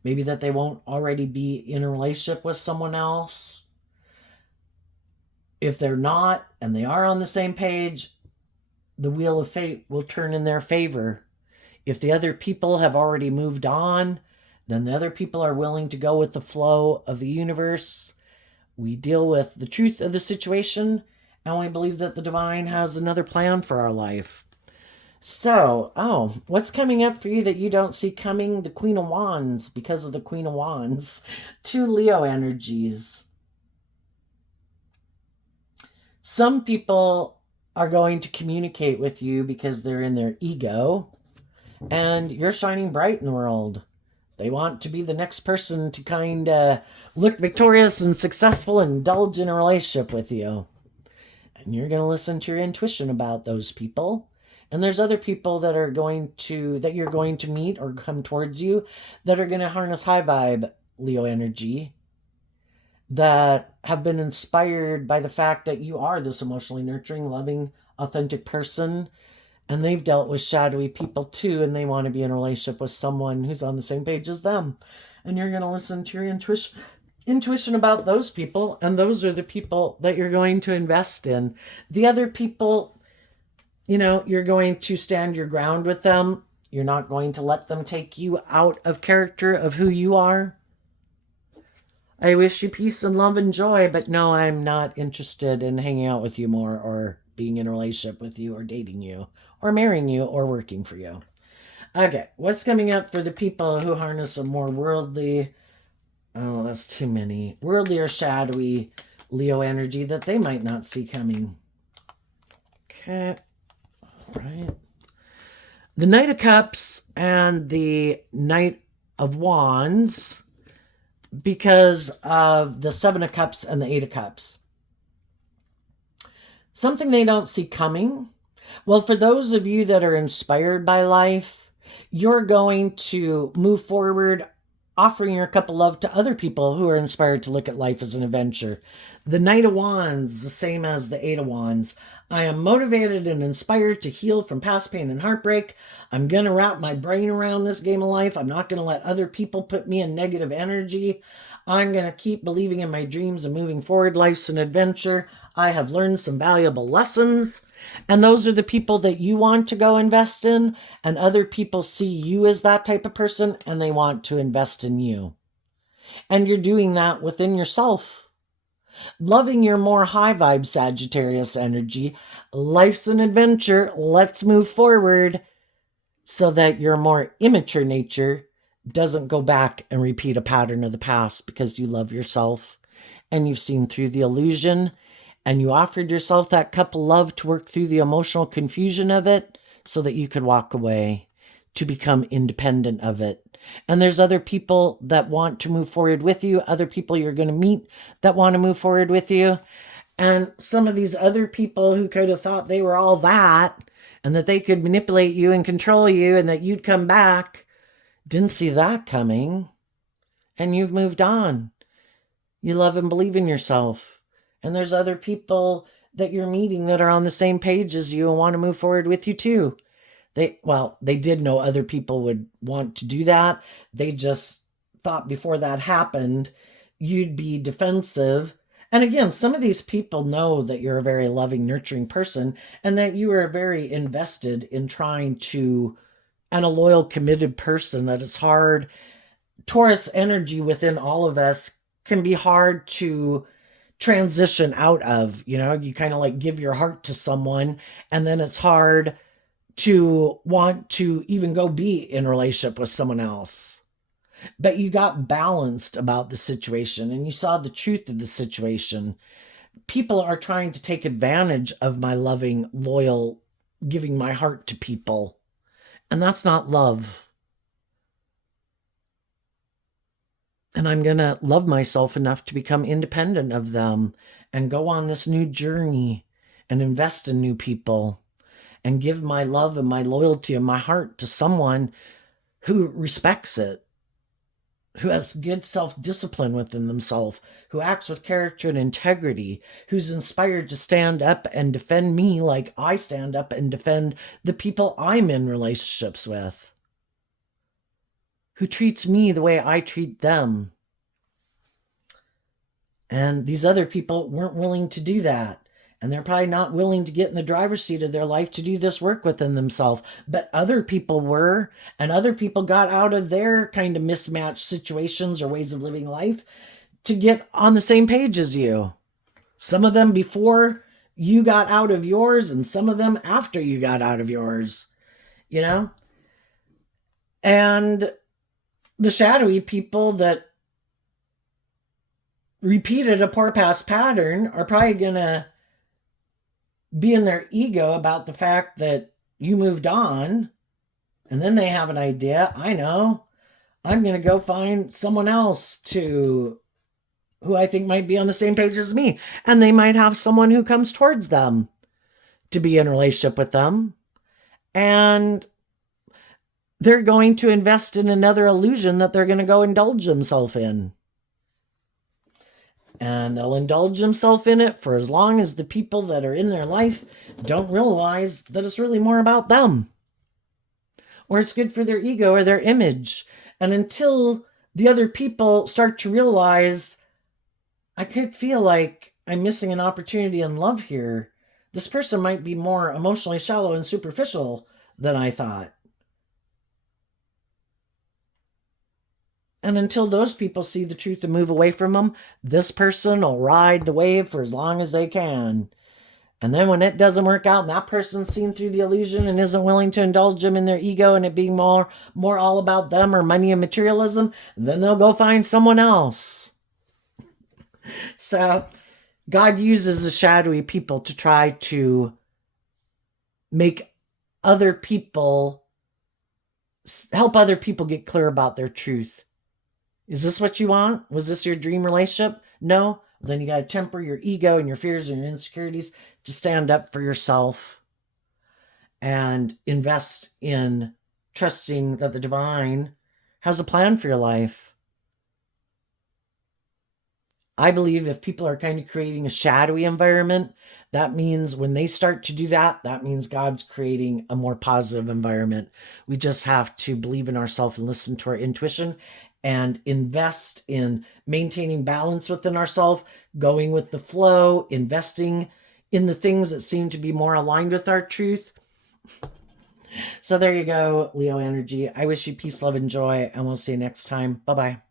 maybe that they won't already be in a relationship with someone else. If they're not, and they are on the same page, the wheel of fate will turn in their favor. If the other people have already moved on, then the other people are willing to go with the flow of the universe. We deal with the truth of the situation, and we believe that the divine has another plan for our life. So, what's coming up for you that you don't see coming? The Queen of Wands, because of the Queen of Wands. 2 Leo energies. Some people are going to communicate with you because they're in their ego, and you're shining bright in the world. They want to be the next person to kind of look victorious and successful and indulge in a relationship with you. And you're going to listen to your intuition about those people. And there's other people that you're going to meet or come towards you that are going to harness high vibe Leo energy, that have been inspired by the fact that you are this emotionally nurturing, loving, authentic person. And they've dealt with shadowy people too, and they want to be in a relationship with someone who's on the same page as them. And you're going to listen to your intuition about those people, and those are the people that you're going to invest in. The other people, you're going to stand your ground with them. You're not going to let them take you out of character of who you are. I wish you peace and love and joy, but no, I'm not interested in hanging out with you more, or being in a relationship with you, or dating you, or marrying you, or working for you. Okay, what's coming up for the people who harness a more worldly, that's too many, worldly or shadowy Leo energy that they might not see coming? Okay, all right. The Knight of Cups and the Knight of Wands, because of the 7 of Cups and the 8 of Cups. Something they don't see coming. Well, for those of you that are inspired by life, you're going to move forward offering your cup of love to other people who are inspired to look at life as an adventure. The Knight of Wands, the same as the 8 of Wands. I am motivated and inspired to heal from past pain and heartbreak. I'm going to wrap my brain around this game of life. I'm not going to let other people put me in negative energy. I'm going to keep believing in my dreams and moving forward. Life's an adventure. I have learned some valuable lessons. And those are the people that you want to go invest in. And other people see you as that type of person, and they want to invest in you. And you're doing that within yourself. Loving your more high vibe Sagittarius energy. Life's an adventure. Let's move forward, so that your more immature nature doesn't go back and repeat a pattern of the past, because you love yourself and you've seen through the illusion, and you offered yourself that cup of love to work through the emotional confusion of it so that you could walk away, to become independent of it. And there's other people that want to move forward with you, other people you're going to meet that want to move forward with you. And some of these other people who could have thought they were all that, and that they could manipulate you and control you, and that you'd come back, didn't see that coming. And you've moved on. You love and believe in yourself. And there's other people that you're meeting that are on the same page as you and want to move forward with you too. They did know other people would want to do that. They just thought before that happened, you'd be defensive. And again, some of these people know that you're a very loving, nurturing person and that you are very invested in trying to, and a loyal, committed person, that it's hard. Taurus energy within all of us can be hard to transition out of. You kind of like give your heart to someone, and then it's hard to want to even go be in a relationship with someone else. But you got balanced about the situation and you saw the truth of the situation. People are trying to take advantage of my loving, loyal, giving my heart to people. And that's not love. And I'm going to love myself enough to become independent of them and go on this new journey and invest in new people and give my love and my loyalty and my heart to someone who respects it, who has good self-discipline within themselves, who acts with character and integrity, who's inspired to stand up and defend me like I stand up and defend the people I'm in relationships with, who treats me the way I treat them. And these other people weren't willing to do that. And they're probably not willing to get in the driver's seat of their life to do this work within themselves. But other people were, and other people got out of their kind of mismatched situations or ways of living life to get on the same page as you. Some of them before you got out of yours, and some of them after you got out of yours, And the shadowy people that repeated a poor past pattern are probably going to be in their ego about the fact that you moved on, and then they have an idea. I know, I'm going to go find someone else who I think might be on the same page as me, and they might have someone who comes towards them to be in a relationship with them, and they're going to invest in another illusion that they're going to go indulge themselves in. And they'll indulge themselves in it for as long as the people that are in their life don't realize that it's really more about them, or it's good for their ego or their image. And until the other people start to realize, I could feel like I'm missing an opportunity in love here. This person might be more emotionally shallow and superficial than I thought. And until those people see the truth and move away from them, this person will ride the wave for as long as they can. And then when it doesn't work out and that person's seen through the illusion and isn't willing to indulge them in their ego and it being more all about them or money and materialism, then they'll go find someone else. So God uses the shadowy people to try to make other people, help other people get clear about their truth. Is this what you want? Was this your dream relationship? No? Then you got to temper your ego and your fears and your insecurities to stand up for yourself and invest in trusting that the divine has a plan for your life. I believe if people are kind of creating a shadowy environment, that means when they start to do that, that means God's creating a more positive environment. We just have to believe in ourselves and listen to our intuition and invest in maintaining balance within ourselves, going with the flow, investing in the things that seem to be more aligned with our truth. So there you go, Leo energy. I wish you peace, love, and joy, and we'll see you next time. Bye-bye.